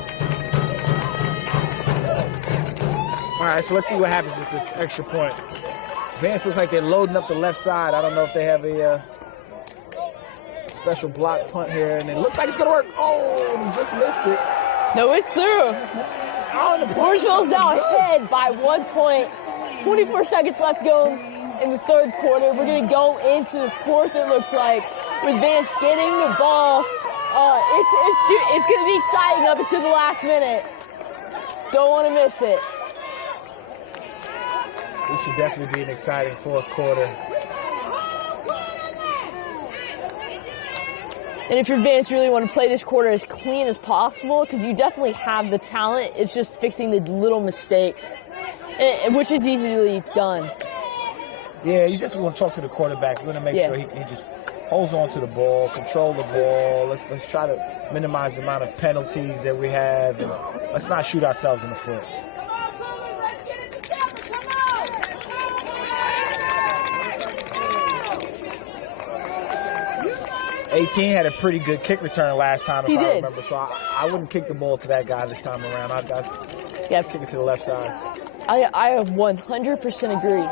All right, so let's see what happens with this extra point. Vance looks like they're loading up the left side. I don't know if they have a special block punt here, and it looks like it's gonna work. Oh, just missed it. No, it's through. Mooresville's now ahead by 1 point. 24 seconds left to go in the third quarter. We're gonna go into the fourth, it looks like, with Vance getting the ball. It's gonna be exciting up until the last minute. Don't want to miss it. This should definitely be an exciting fourth quarter. And if you're Vance, you really want to play this quarter as clean as possible because you definitely have the talent. It's just fixing the little mistakes, which is easily done. Yeah, you just want to talk to the quarterback. You want to make sure he just holds on to the ball, control the ball. Let's try to minimize the amount of penalties that we have, and let's not shoot ourselves in the foot. '18 had a pretty good kick return last time, if I remember. So I wouldn't kick the ball to that guy this time around. I'd kick it to the left side. I 100% agree.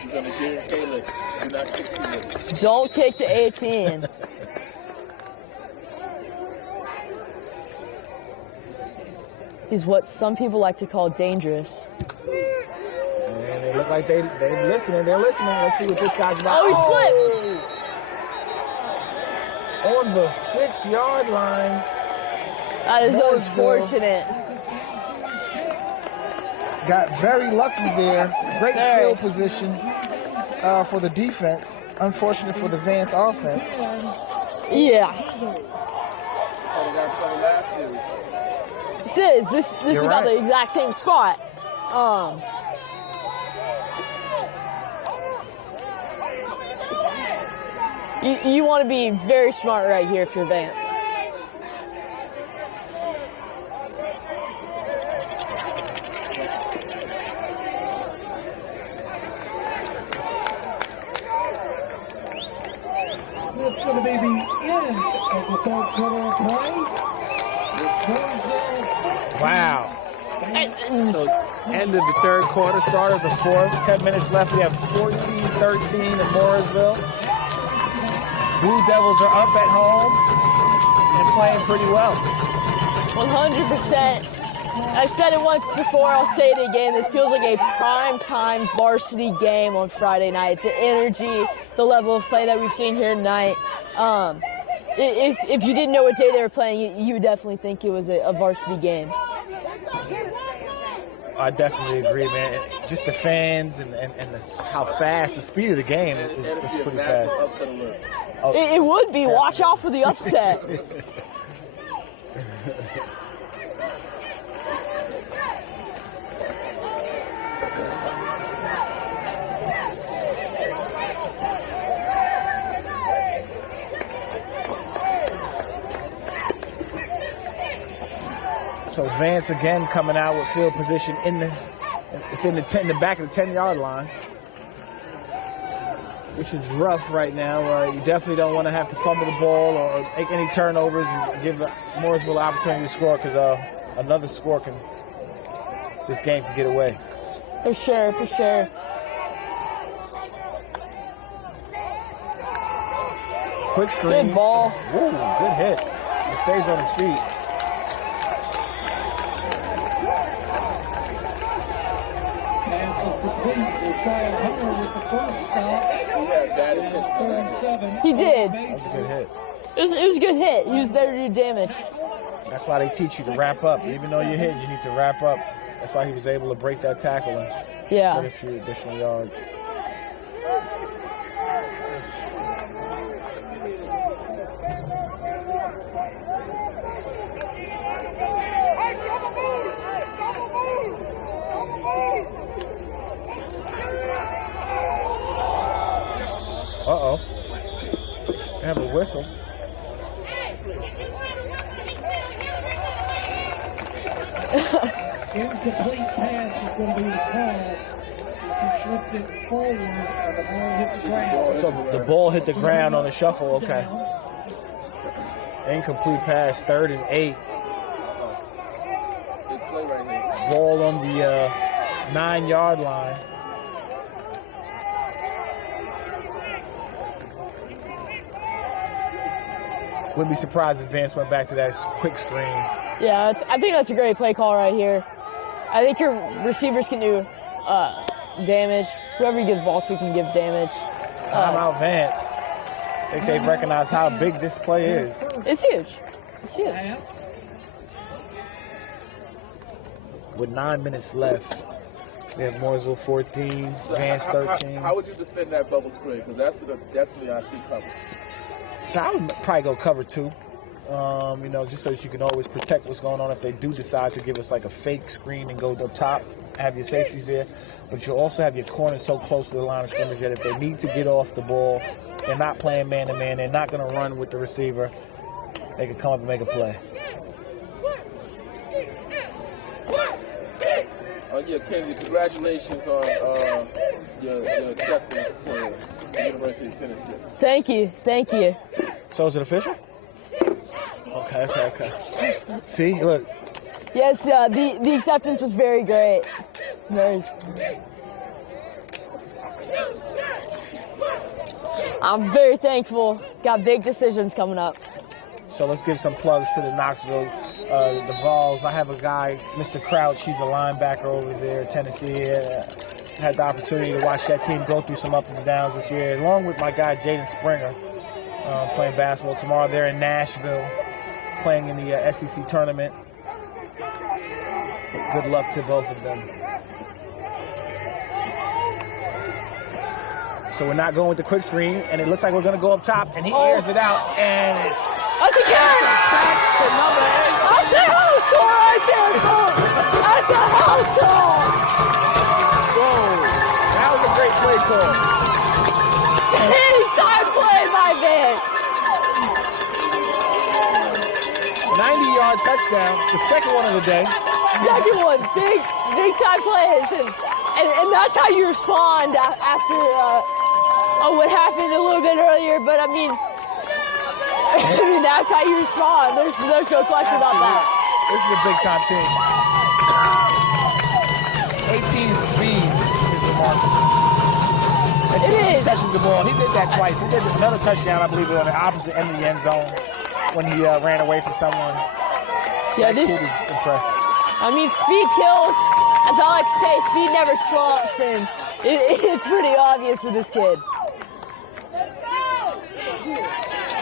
He's on the game K list. Do not kick to this. Don't kick to 18. He's what some people like to call dangerous. And they look like they're listening. They're listening. Let's see what this guy's about. Oh, he slipped! On the 6-yard line. That is unfortunate. Got very lucky there. Great field position for the defense. Unfortunate for the Vance offense. Yeah. This is about the exact same spot. You want to be very smart right here if you're Vance. That's going to be the end of the third quarter of play. Wow. So end of the third quarter, start of the fourth. 10 minutes left. We have 14-13 in Mooresville. Blue Devils are up at home and playing pretty well. 100%. I've said it once before, I'll say it again. This feels like a prime-time varsity game on Friday night. The energy, the level of play that we've seen here tonight. If you didn't know what day they were playing, you would definitely think it was a varsity game. I definitely agree, man. Just the fans and how fast, the speed of the game is pretty fast. Oh. It would be. Watch out for the upset. So Vance again coming out with field position in the back of the 10-yard line. which is rough right now. You definitely don't want to have to fumble the ball or make any turnovers and give Mooresville an opportunity to score, because another score this game can get away. For sure, for sure. Quick screen. Good ball. Woo, good hit. He stays on his feet. He did. That was a good hit. It was a good hit. He was there to do damage. That's why they teach you to wrap up. Even though you're hit, you need to wrap up. That's why he was able to break that tackle and get a few additional yards. Uh-oh. They have a whistle. Incomplete pass is going to be the call since he flipped it forward and the ball hit the ground. So the ball hit the ground on the shuffle, okay. Incomplete pass, 3rd and 8. Ball on the 9-yard line. Wouldn't be surprised if Vance went back to that quick screen. Yeah, I think that's a great play call right here. I think your receivers can do damage. Whoever you give the ball to can give damage. Timeout Vance. I think they've recognized how big this play is. It's huge. It's huge. With 9 minutes left, we have Mooresville 14, Vance 13. How would you defend that bubble screen? Because that's definitely I see cover. So I would probably go cover 2. Just so that you can always protect what's going on if they do decide to give us like a fake screen and go up top, have your safeties there. But you'll also have your corners so close to the line of scrimmage that if they need to get off the ball, they're not playing man-to-man, they're not going to run with the receiver, they can come up and make a play. Yeah, Kenzie, congratulations on your acceptance to the University of Tennessee. Thank you. Thank you. So is it official? Okay. See, look. Yes, the acceptance was very great. I'm very thankful. Got big decisions coming up. So let's give some plugs to the Knoxville, the Vols. I have a guy, Mr. Crouch. He's a linebacker over there at Tennessee. Had the opportunity to watch that team go through some ups and downs this year, along with my guy, Jaden Springer, playing basketball tomorrow. They're in Nashville, playing in the SEC tournament. Good luck to both of them. So we're not going with the quick screen, and it looks like we're going to go up top, and he airs it out, and that's a catch! That's a house call right there, Cole! That's a house call! Whoa, that was a great play call. Anytime play by Vance. 90-yard touchdown, the second one of the day. Second one, big time plays, and that's how you respond after what happened a little bit earlier. But I mean, that's how you respond. There's no question about that. This is a big time team. 18 speed is remarkable. It is. Touching the ball. He did that twice. He did another touchdown, I believe, on the opposite end of the end zone when he ran away from someone. Yeah, this kid is impressive. I mean, speed kills. As I like to say, speed never slumps, and it's pretty obvious with this kid.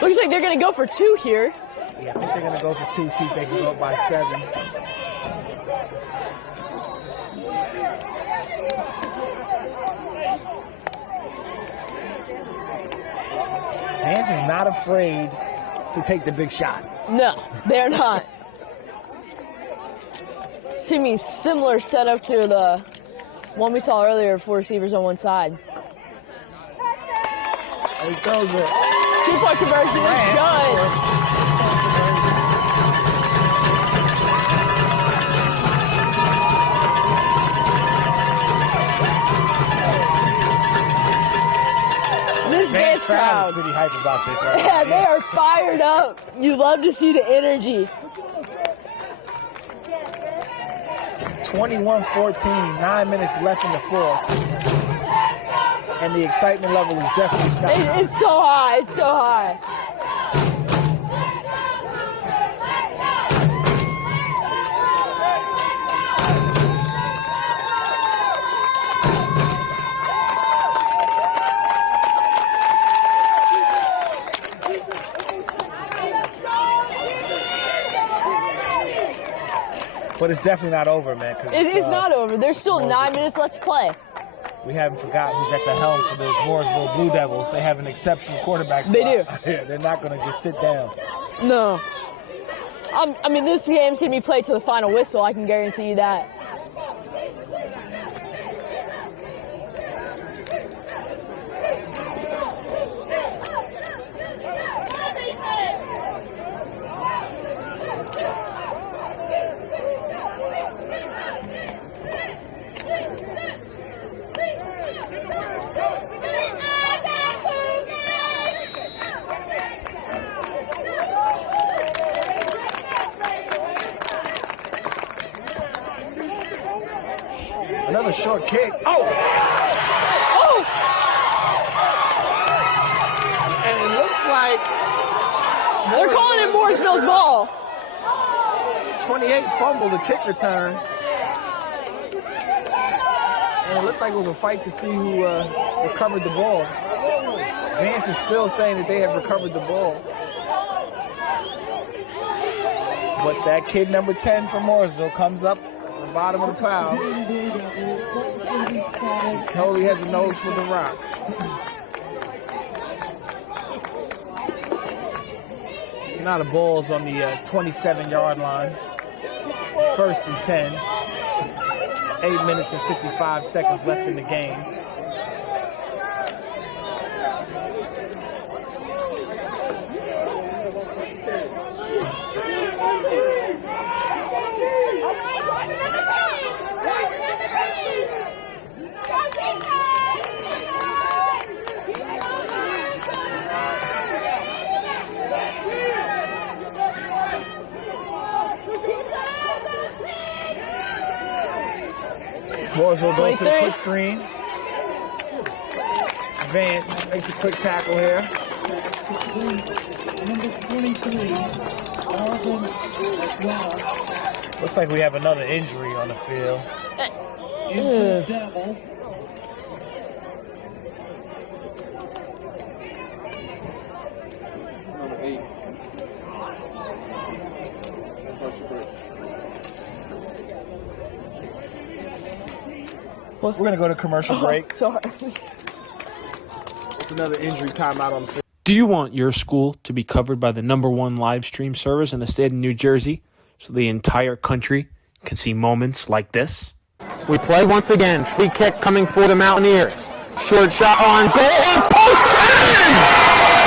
Looks like they're going to go for 2 here. Yeah, I think they're going to go for 2, see if they can go up by 7. Vance is not afraid to take the big shot. No, they're not. Seeming similar setup to the one we saw earlier, 4 receivers on one side. He throws it. 2-point conversion is good. crowd. Pretty hype about this right Yeah, now. they are fired up. You love to see the energy. 21-14, 9 minutes left in the fourth. And the excitement level is definitely sky high. It's so high. It's so high. But it's definitely not over, man. It's not over. There's still 9 minutes left to play. We haven't forgotten who's at the helm for those Mooresville Blue Devils. They have an exceptional quarterback. They do. Yeah, they're not going to just sit down. No. I mean, this game's going to be played to the final whistle. I can guarantee you that. Another short kick. Oh! And it looks like they're calling it Mooresville's ball. 28 fumble, the kick return. And it looks like it was a fight to see who recovered the ball. Vance is still saying that they have recovered the ball. But that kid number 10 from Mooresville comes up at the bottom of the pile. He totally has a nose for the rock. It's not a balls on the 27-yard line. 1st and 10. 8 minutes and 55 seconds left in the game. Mooresville goes to the quick screen. Vance makes a quick tackle here. Number 23, Looks like we have another injury on the field. Number 8. We're going to go to commercial break. Sorry. It's another injury timeout on the field. Do you want your school to be covered by the #1 live stream service in the state of New Jersey so the entire country can see moments like this? We play once again. Free kick coming for the Mountaineers. Short shot on goal. On post.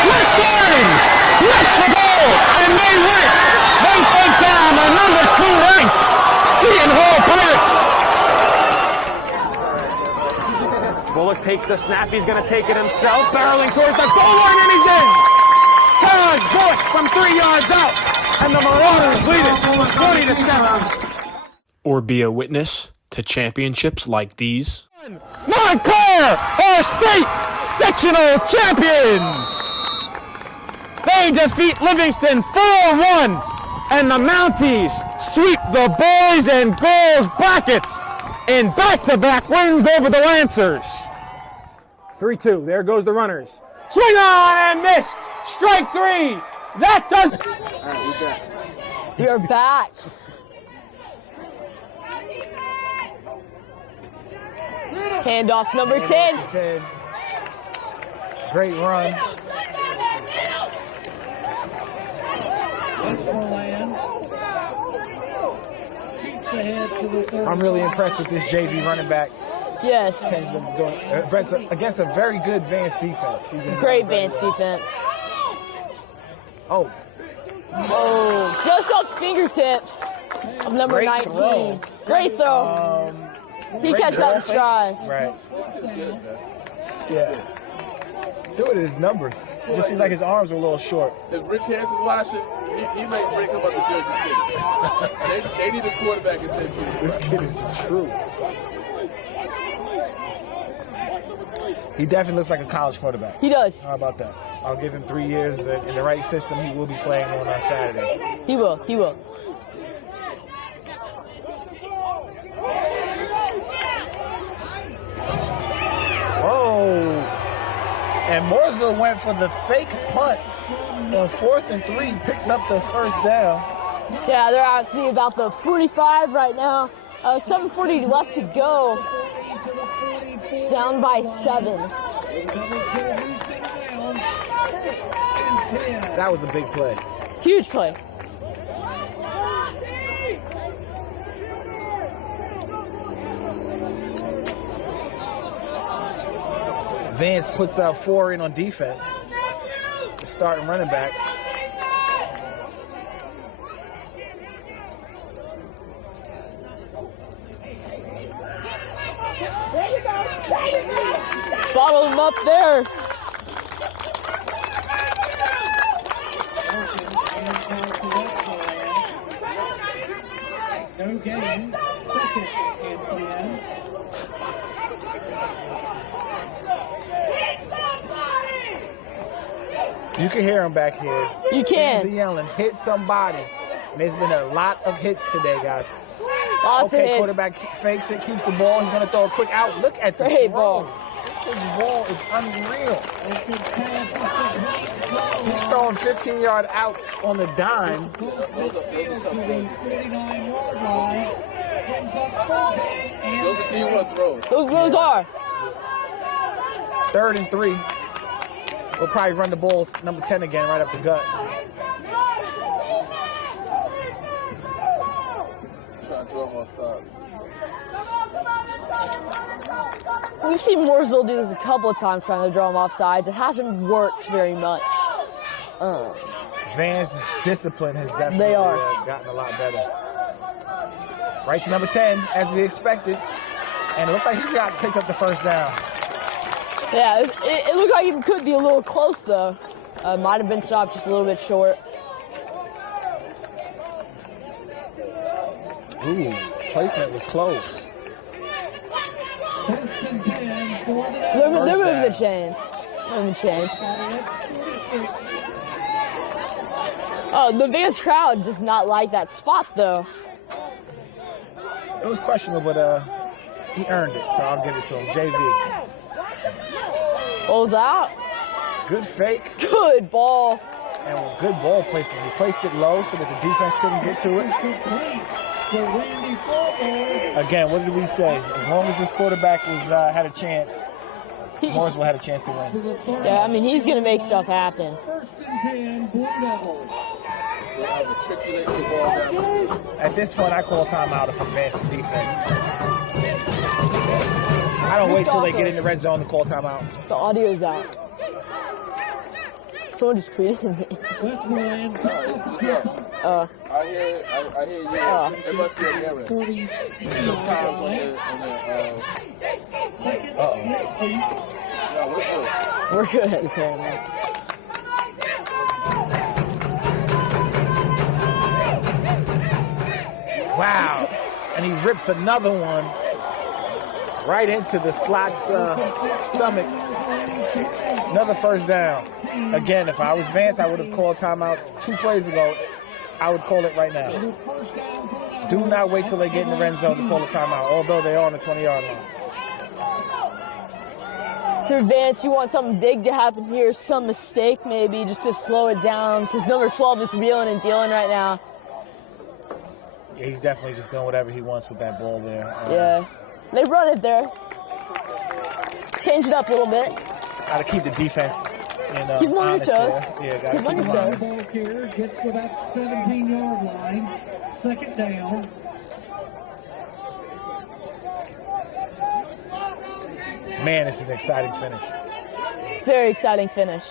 West Orange gets the goal, and they win. They take down the #2 ranked Seton Hall Pirates. Bullock takes the snap. He's going to take it himself. Barreling towards the goal line, and he's in. Charles Bullock from 3 yards out, and the Marauders lead it 20-7. Or be a witness to championships like these? Montclair are state sectional champions. They defeat Livingston 4-1, and the Mounties sweep the boys and girls brackets in back-to-back wins over the Lancers. 3-2. There goes the runners. Swing on and miss. Strike 3. That does. All right, we're back. We are back. Handoff number 10. Great run. I'm really impressed with this JV running back. Yes. Against a very good Vance defense. Great Vance defense. Oh. Oh, just off fingertips of number Great 19. throw. Great throw. He catches that in stride. Right. Yeah. Doing his numbers. It just seems like his arms are a little short. If Rich Hanson's watching, he might break him up to Jersey City. they need a quarterback in St. Petersburg. This kid is true. He definitely looks like a college quarterback. He does. How about that? I'll give him 3 years in the right system. He will be playing on Saturday. He will. He will. Oh. And Mooresville went for the fake punt on 4th and 3. Picks up the first down. Yeah, they're at about the 45 right now. 7:40 left to go. Down by 7. That was a big play. Huge play. Vance puts up 4 in on defense. The starting running back. Bottle him up there. No gain. Second and 10. You can hear him back here. You can. He's yelling, hit somebody. And there's been a lot of hits today, guys. Lots of hits. Quarterback fakes it, keeps the ball. He's going to throw a quick out. Look at the great throw. ball. This kid's ball is unreal. He's throwing 15-yard outs on the dime. Those are D1 throws. Those are. 3rd and 3. We'll probably run the ball number 10 again right up the gut. Trying to throw him on sides. We've seen Mooresville do this a couple of times trying to draw him off sides. It hasn't worked very much. Vance's discipline has definitely gotten a lot better. Right to number 10, as we expected. And it looks like he's got picked up the first down. Yeah, it looked like it could be a little close, though. Might have been stopped just a little bit short. Ooh, placement was close. They're moving the chains. Moving the chains. Oh, the Vance crowd does not like that spot, though. It was questionable, but he earned it, so I'll give it to him. JV. Ball's out. Good fake. Good ball. And good ball placement. He placed it low so that the defense couldn't get to it. Again, what did we say? As long as this quarterback was had a chance, Mooresville had a chance to win. Yeah, I mean, he's going to make stuff happen. At this point, I call timeout if I'm Vance's defense. I don't wait till they get in the red zone to call timeout. The audio's out. Someone just tweeted me. I hear you. It must be a mirror. Sometimes on the No, we're good. Apparently. Wow. And he rips another one right into the slot's stomach. Another first down. Again, if I was Vance, I would have called timeout 2 plays ago. I would call it right now. Do not wait till they get in the red zone to call a timeout, although they are on the 20-yard line. For Vance, you want something big to happen here, some mistake maybe, just to slow it down, because number 12 is wheeling and dealing right now. Yeah, he's definitely just doing whatever he wants with that ball there. Yeah. They run it there. Change it up a little bit. Got to keep the defense keep on your toes. Yeah, got to keep them honest. Ball carrier gets to that 17-yard line. Second down. Man, it's an exciting finish. Very exciting finish.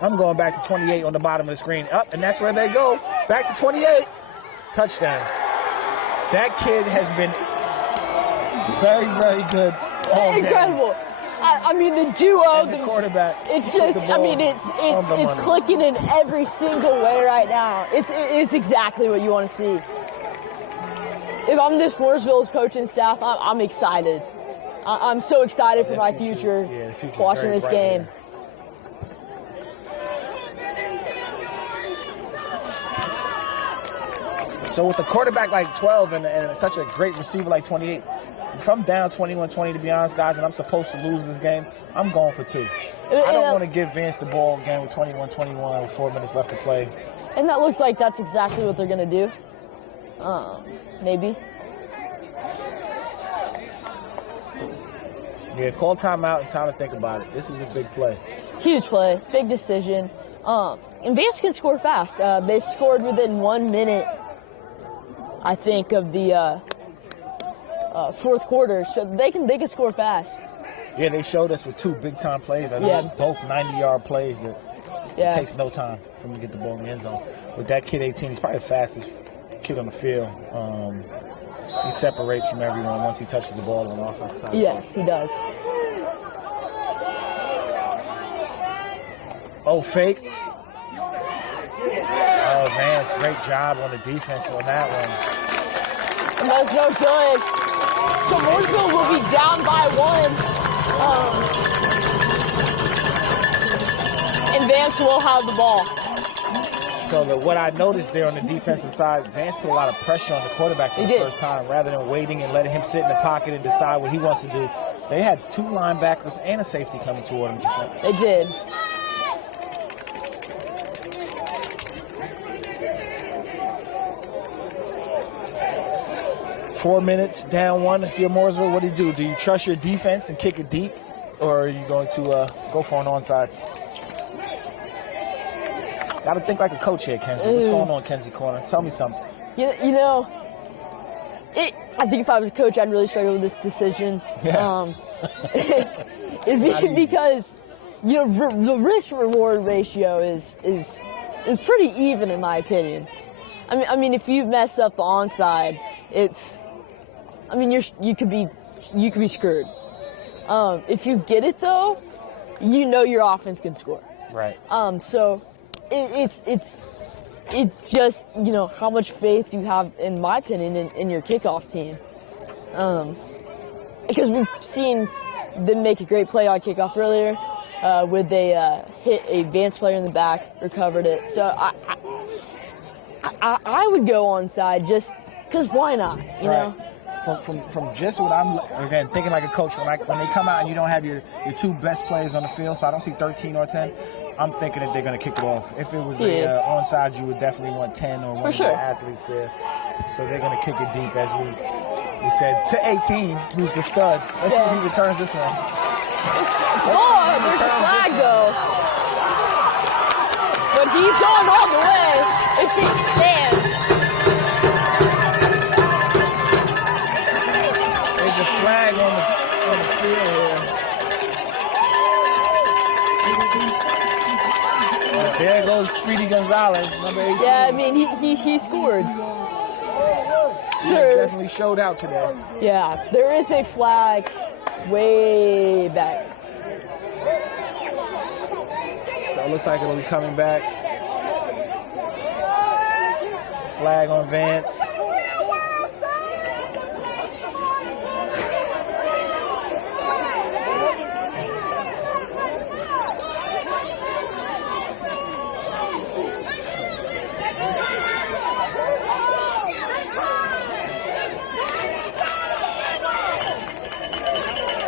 I'm going back to 28 on the bottom of the screen. Up, and that's where they go. Back to 28. Touchdown. That kid has been Very, very good. Incredible. I mean, the duo, the quarterback. It's just, I mean, it's clicking in every single way right now. It's exactly what you want to see. If I'm this Mooresville's coaching staff, I'm excited. I'm so excited for my future watching this game. So with the quarterback like 12 and such a great receiver like 28, if I'm down 21-20, to be honest, guys, and I'm supposed to lose this game, I'm going for 2. I don't want to give Vance the ball again with 21-21 with 4 minutes left to play. And that looks like that's exactly what they're going to do. Maybe. Yeah, call timeout and time to think about it. This is a big play. Huge play, big decision. And Vance can score fast. They scored within 1 minute, I think, of the fourth quarter, so they can score fast. Yeah, they showed us with 2 big-time plays. I think both 90-yard plays that it takes no time for him to get the ball in the end zone. With that kid 18, he's probably the fastest kid on the field. He separates from everyone once he touches the ball on the offensive side. Yes, he does. Oh, fake. Oh, Vance, great job on the defense on that one. That's no good. So Mooresville will be down by 1. And Vance will have the ball. So what I noticed there on the defensive side, Vance put a lot of pressure on the quarterback for the first time, rather than waiting and letting him sit in the pocket and decide what he wants to do. They had 2 linebackers and a safety coming toward him. Just like they did. Four minutes, down 1. If you're Mooresville, what do you do? Do you trust your defense and kick it deep, or are you going to go for an onside? Got to think like a coach here, Kenzie. What's going on, Kenzie Corner? Tell me something. You know, I think if I was a coach, I'd really struggle with this decision. Yeah. Because the risk-reward ratio is pretty even, in my opinion. I mean, if you mess up the onside, you could be screwed. If you get it though, you know your offense can score. Right. So it's just, you know, how much faith you have, in my opinion, in your kickoff team. Because we've seen them make a great play on kickoff earlier, where they hit a Vance player in the back, recovered it. So I would go onside just because why not, you know? From just what I'm, again, thinking like a coach, when they come out and you don't have your 2 best players on the field, so I don't see 13 or 10, I'm thinking that they're going to kick it off. If it was onside, you would definitely want 10 or one of the athletes there. So they're going to kick it deep, as we said, to 18, who's the stud. Let's see if he returns this one. Oh, there's a flag, though. But he's going all the way. If he stands. There's a flag on the field here. There goes Speedy Gonzalez, number 18. Yeah, I mean, he scored. He definitely showed out today. Yeah, there is a flag way back. So it looks like it'll be coming back. Flag on Vance.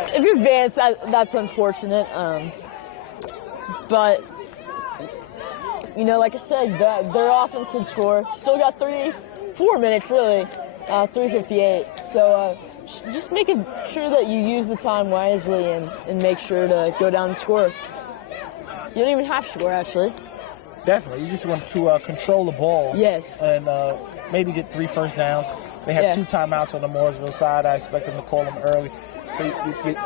If you're Vance, that's unfortunate. But, you know, like I said, their offense can score. Still got 4 minutes, really, 3:58. So just making sure that you use the time wisely and make sure to go down and score. You don't even have to score, actually. Definitely. You just want to control the ball. Yes. And maybe get 3 first downs. They have 2 timeouts on the Mooresville side. I expect them to call them early. So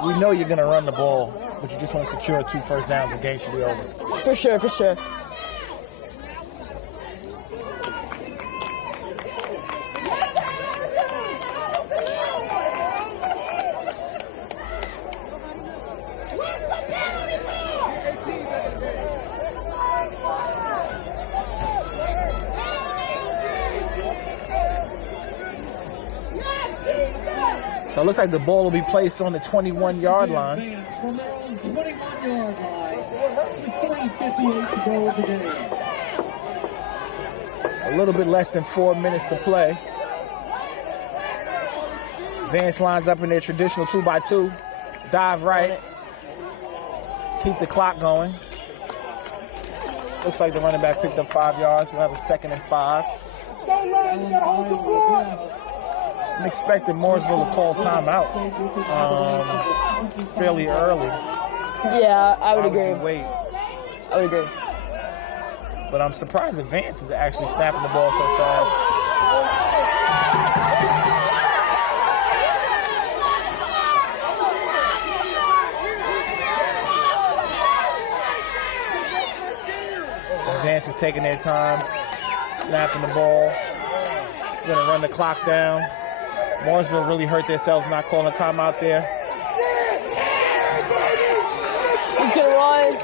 we know you're going to run the ball, but you just want to secure 2 first downs. The game should be over. For sure, for sure. So it looks like the ball will be placed on the 21-yard line. From their own 21-yard line, with 3:58 to go in the game. A little bit less than 4 minutes to play. Vance lines up in their traditional 2x2. Dive right. Keep the clock going. Looks like the running back picked up 5 yards. We'll have a 2nd and 5. I'm expecting Mooresville to call timeout fairly early. Yeah, I would agree. Wait. I would agree. But I'm surprised that Vance is actually snapping the ball so fast. Vance is taking their time, snapping the ball. Gonna run the clock down. Mooresville really hurt themselves not calling a timeout there. He's gonna run.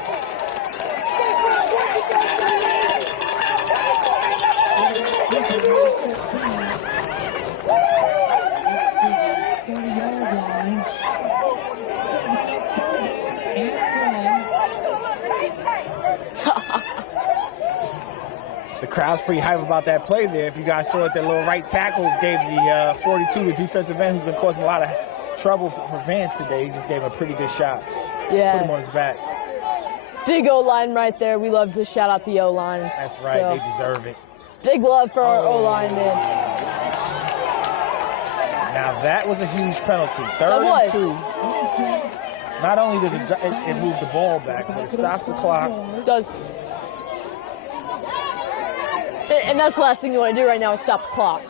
The crowd's pretty hype about that play there. If you guys saw it, that little right tackle gave the 42, the defensive end, who's been causing a lot of trouble for Vance today. He just gave him a pretty good shot. Yeah. Put him on his back. Big O-line right there. We love to shout out the O-line. That's right. So, they deserve it. Big love for our O-line, man. Now that was a huge penalty. 3rd and 2. Not only does it move the ball back, but it stops the clock. It does. And that's the last thing you want to do right now is stop the clock.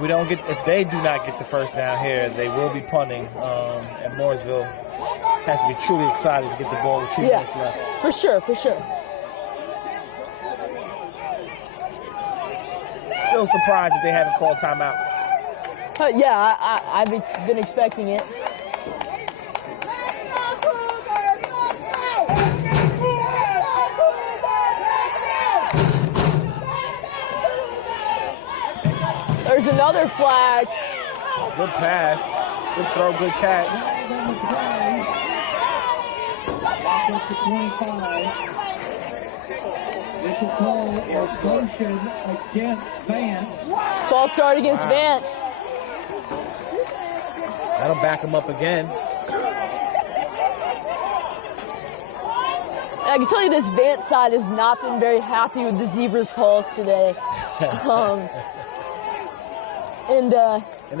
If they do not get the first down here, they will be punting. And Mooresville has to be truly excited to get the ball with 2 minutes left. For sure, for sure. Still surprised that they haven't called timeout. Yeah, I've been expecting it. There's another flag. Good pass. Good throw, good catch. This will call a motion against Vance. False start against Vance. That'll back him up again. I can tell you this Vance side has not been very happy with the Zebras calls today. And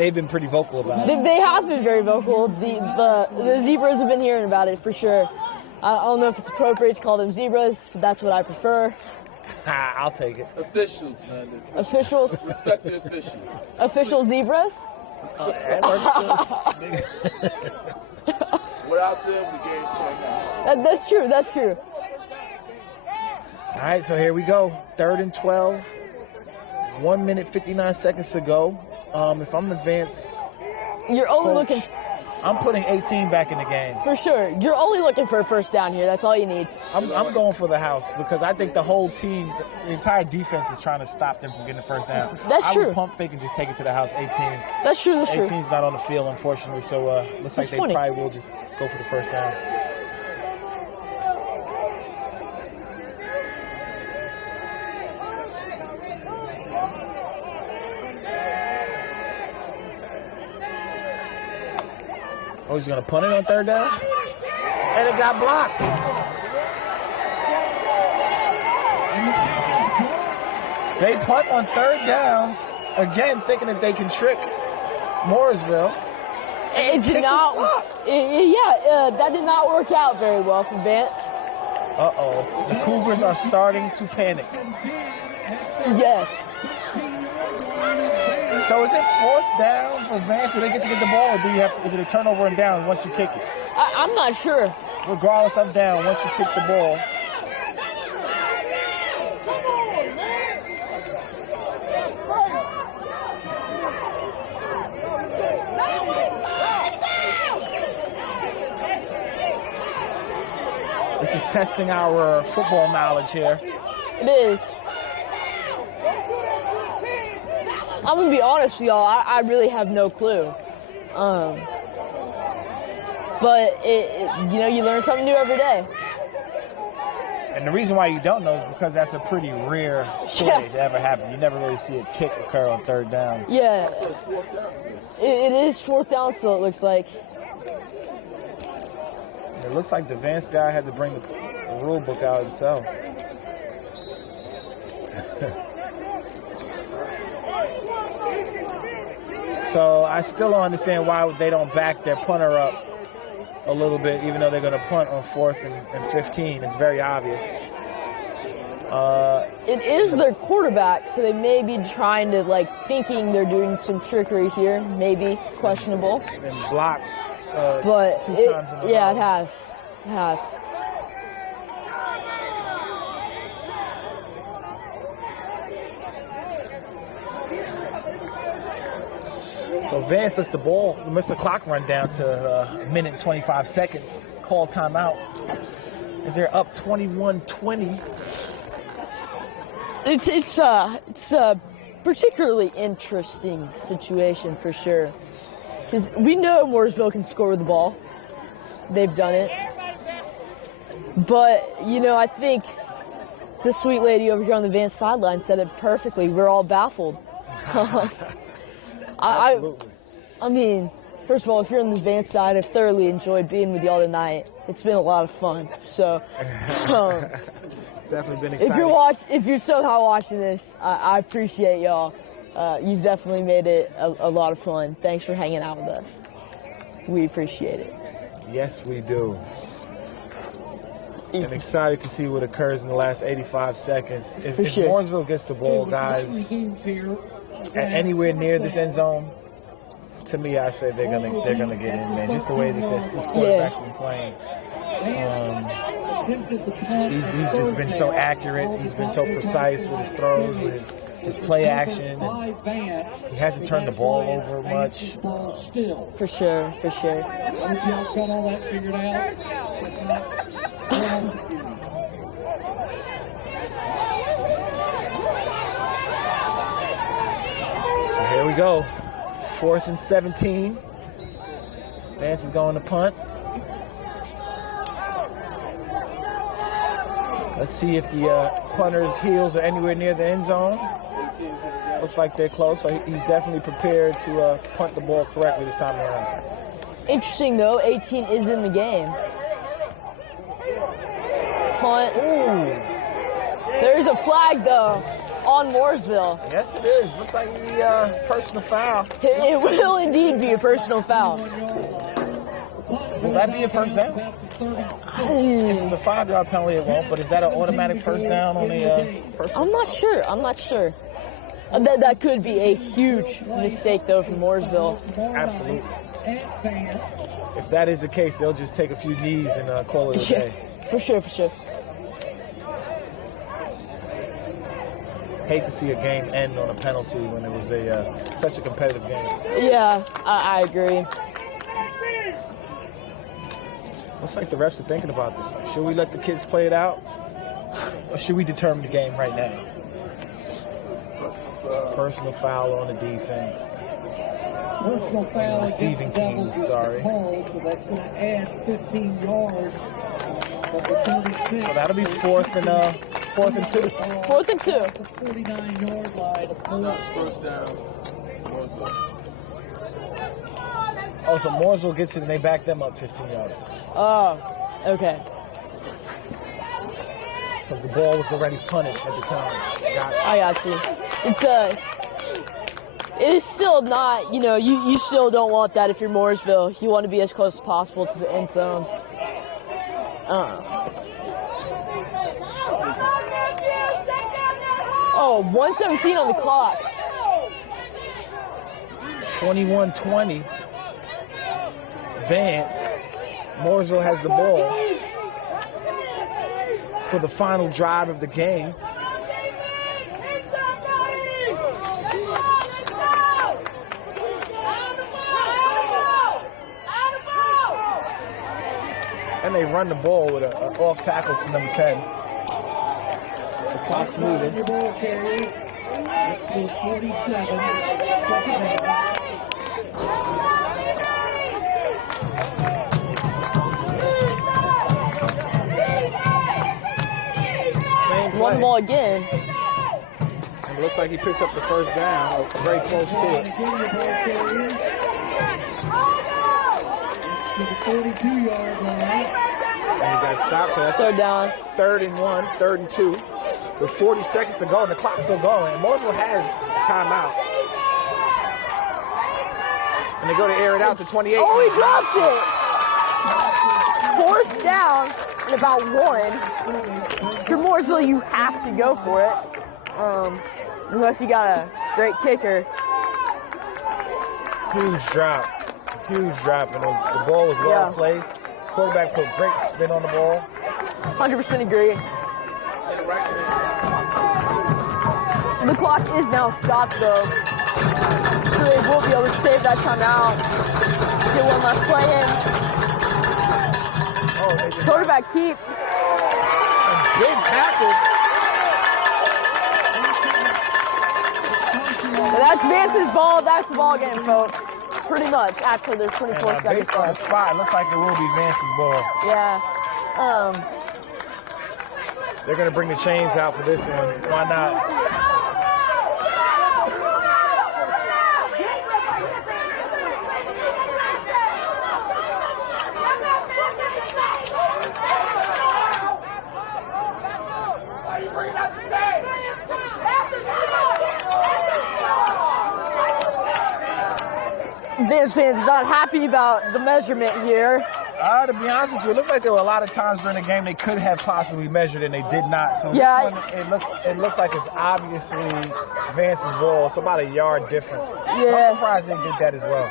they've been pretty vocal about it. They have been very vocal. The Zebras have been hearing about it for sure. I don't know if it's appropriate to call them Zebras, but that's what I prefer. I'll take it. Officials, man. Officials? Respect the officials. Official Zebras? Without them, the game can't happen. That's true, that's true. All right, so here we go. 3rd and 12. 1 minute, 59 seconds to go. If I'm the Vance You're only coach, looking... I'm putting 18 back in the game. For sure. You're only looking for a first down here. That's all you need. I'm going for the house because I think the whole team, the entire defense is trying to stop them from getting the first down. That's true. I would pump fake and just take it to the house. 18. That's true, that's true. 18's not on the field, unfortunately, so looks like they probably will just go for the first down. Oh, he's going to punt it on 3rd down? And it got blocked. They punt on 3rd down, again thinking that they can trick Mooresville. It did not. That did not work out very well for Vance. Uh-oh. The Cougars are starting to panic. Yes. So is it 4th down for Vance? Do they get to get the ball, or is it a turnover and down once you kick it? I'm not sure. Regardless of down, once you kick the ball. This is testing our football knowledge here. It is. I'm going to be honest with y'all, I really have no clue. But, you know, you learn something new every day. And the reason why you don't know is because that's a pretty rare play to ever happen. You never really see a kick occur on third down. Yeah. It is fourth down still, it looks like. It looks like the Vance guy had to bring the rule book out himself. So I still don't understand why they don't back their punter up a little bit, even though they're going to punt on 4th and 15. It's very obvious. It is their quarterback, so they may be trying to, like, thinking they're doing some trickery here. Maybe it's questionable. It's been blocked but 2 times in a row. Yeah, it has. It has. So Vance lets the clock run down to a minute and 25 seconds. Call timeout as they're up 21-20. It's a particularly interesting situation for sure, because we know Mooresville can score with the ball. They've done it, but you know, I think the sweet lady over here on the Vance sideline said it perfectly. We're all baffled. I mean, first of all, if you're on the Vance side, I've thoroughly enjoyed being with y'all tonight. It's been a lot of fun. So, definitely been exciting. If you're somehow watching this, I appreciate y'all. You've definitely made it a lot of fun. Thanks for hanging out with us. We appreciate it. Yes, we do. And excited to see what occurs in the last 85 seconds. If Mooresville gets the ball, guys, at anywhere near this end zone, to me, I say they're gonna get in there. Just the way that this quarterback's been playing. He's just been so accurate. He's been so precise with his throws, with his play action. And he hasn't turned the ball over much. For sure. Y'all got all that figured out. Here we go. 4th and 17. Vance is going to punt. Let's see if the punter's heels are anywhere near the end zone. Looks like they're close, so he's definitely prepared to punt the ball correctly this time around. Interesting, though, 18 is in the game. Punt. Ooh. There's a flag, though, on Mooresville. Yes, it is. Looks like a personal foul. It will indeed be a personal foul. Will that be a first down? If it's a 5-yard penalty, it won't, but is that an automatic first down on a personal? I'm not sure. That could be a huge mistake, though, from Mooresville. Absolutely. If that is the case, they'll just take a few knees and call it a day. For sure. Hate to see a game end on a penalty when it was such a competitive game. Yeah, I agree. Looks like the refs are thinking about this. Should we let the kids play it out, or should we determine the game right now? Personal foul on the defense. Personal foul receiving team, sorry. So that's going to add 15 yards. So that'll be 4th and 2. 4th and 2. The 49-yard line. First down. Oh, so Mooresville gets it and they back them up 15 yards. Oh, okay. Because the ball was already punted at the time. I got you. It is still not, you still don't want that if you're Mooresville. You want to be as close as possible to the end zone. Oh, 1:17 on the clock. 21-20. Vance. Mooresville has the ball for the final drive of the game. And they run the ball with an off tackle to number 10. The clock's moving. One ball again. And it looks like he picks up the first down, very close to it. To the 42-yard line. And he got stopped, so that's third down. 3rd and 1, 3rd and 2. With 40 seconds to go, and the clock's still going. And Mooresville has timeout. And they go to air it out to 28. Oh, he drops it! 4th down and about 1. If you're Mooresville, you have to go for it. Unless you got a great kicker. Huge drop. Huge drop. And the ball was well placed. Quarterback put great spin on the ball. 100% agree. The clock is now stopped, though. So they will be able to save that timeout. Get one last play in. Quarterback keep. Big tackle. That's Vance's ball. That's the ball game, folks. Pretty much after there's 24 seconds. Based on the spot, it looks like it will be Vance's ball. Yeah. They're going to bring the chains out for this one. Why not? Vance fans not happy about the measurement here. To be honest with you, it looks like there were a lot of times during the game they could have possibly measured and they did not. So yeah, this one, it looks like it's obviously Vance's ball. It's about a yard difference. Yeah. So I'm surprised they did that as well.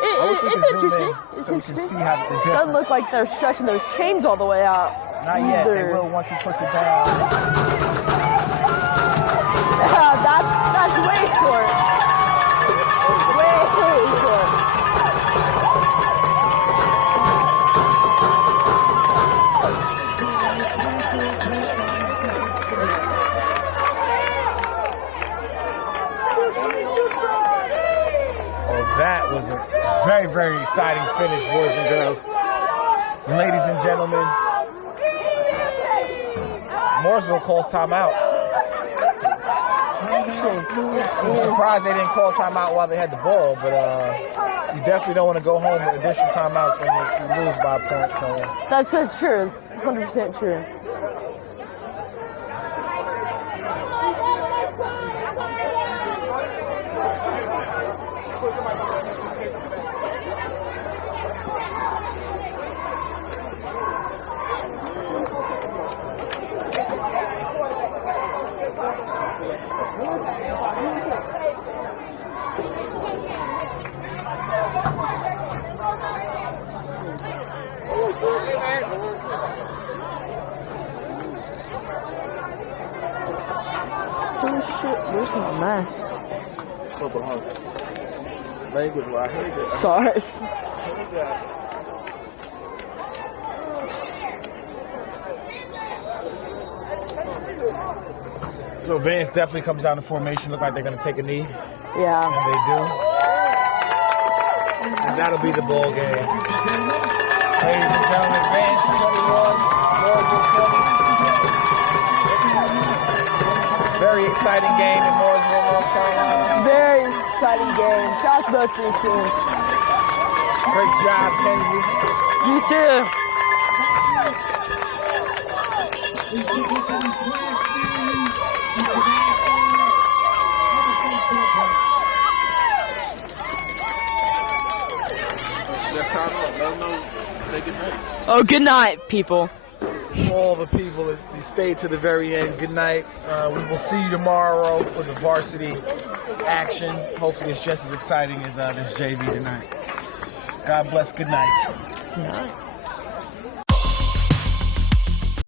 It's interesting. So we can see how the difference. It doesn't look like they're stretching those chains all the way out. Not yet. They will once he puts it down. That's way short. Way short. That was a very, very exciting finish, boys and girls. Ladies and gentlemen, Mooresville calls timeout. I'm surprised they didn't call timeout while they had the ball, but you definitely don't want to go home with additional timeouts when you lose by a point. So that's true. It's 100% true. Oh shit, where's my mask? Sorry. So Vance definitely comes down to formation. Look like they're going to take a knee. Yeah. And they do. And that'll be the ball game. Ladies and gentlemen, Vance 21, Mooresville 20. Very exciting game in Mooresville, North Carolina. Very exciting game. Shout out to both these teams. Great job, Kenzie. You too. Oh, good night, people. All the people that stayed to the very end, good night. We will see you tomorrow for the varsity action. Hopefully it's just as exciting as this JV tonight. God bless, good night. Good night.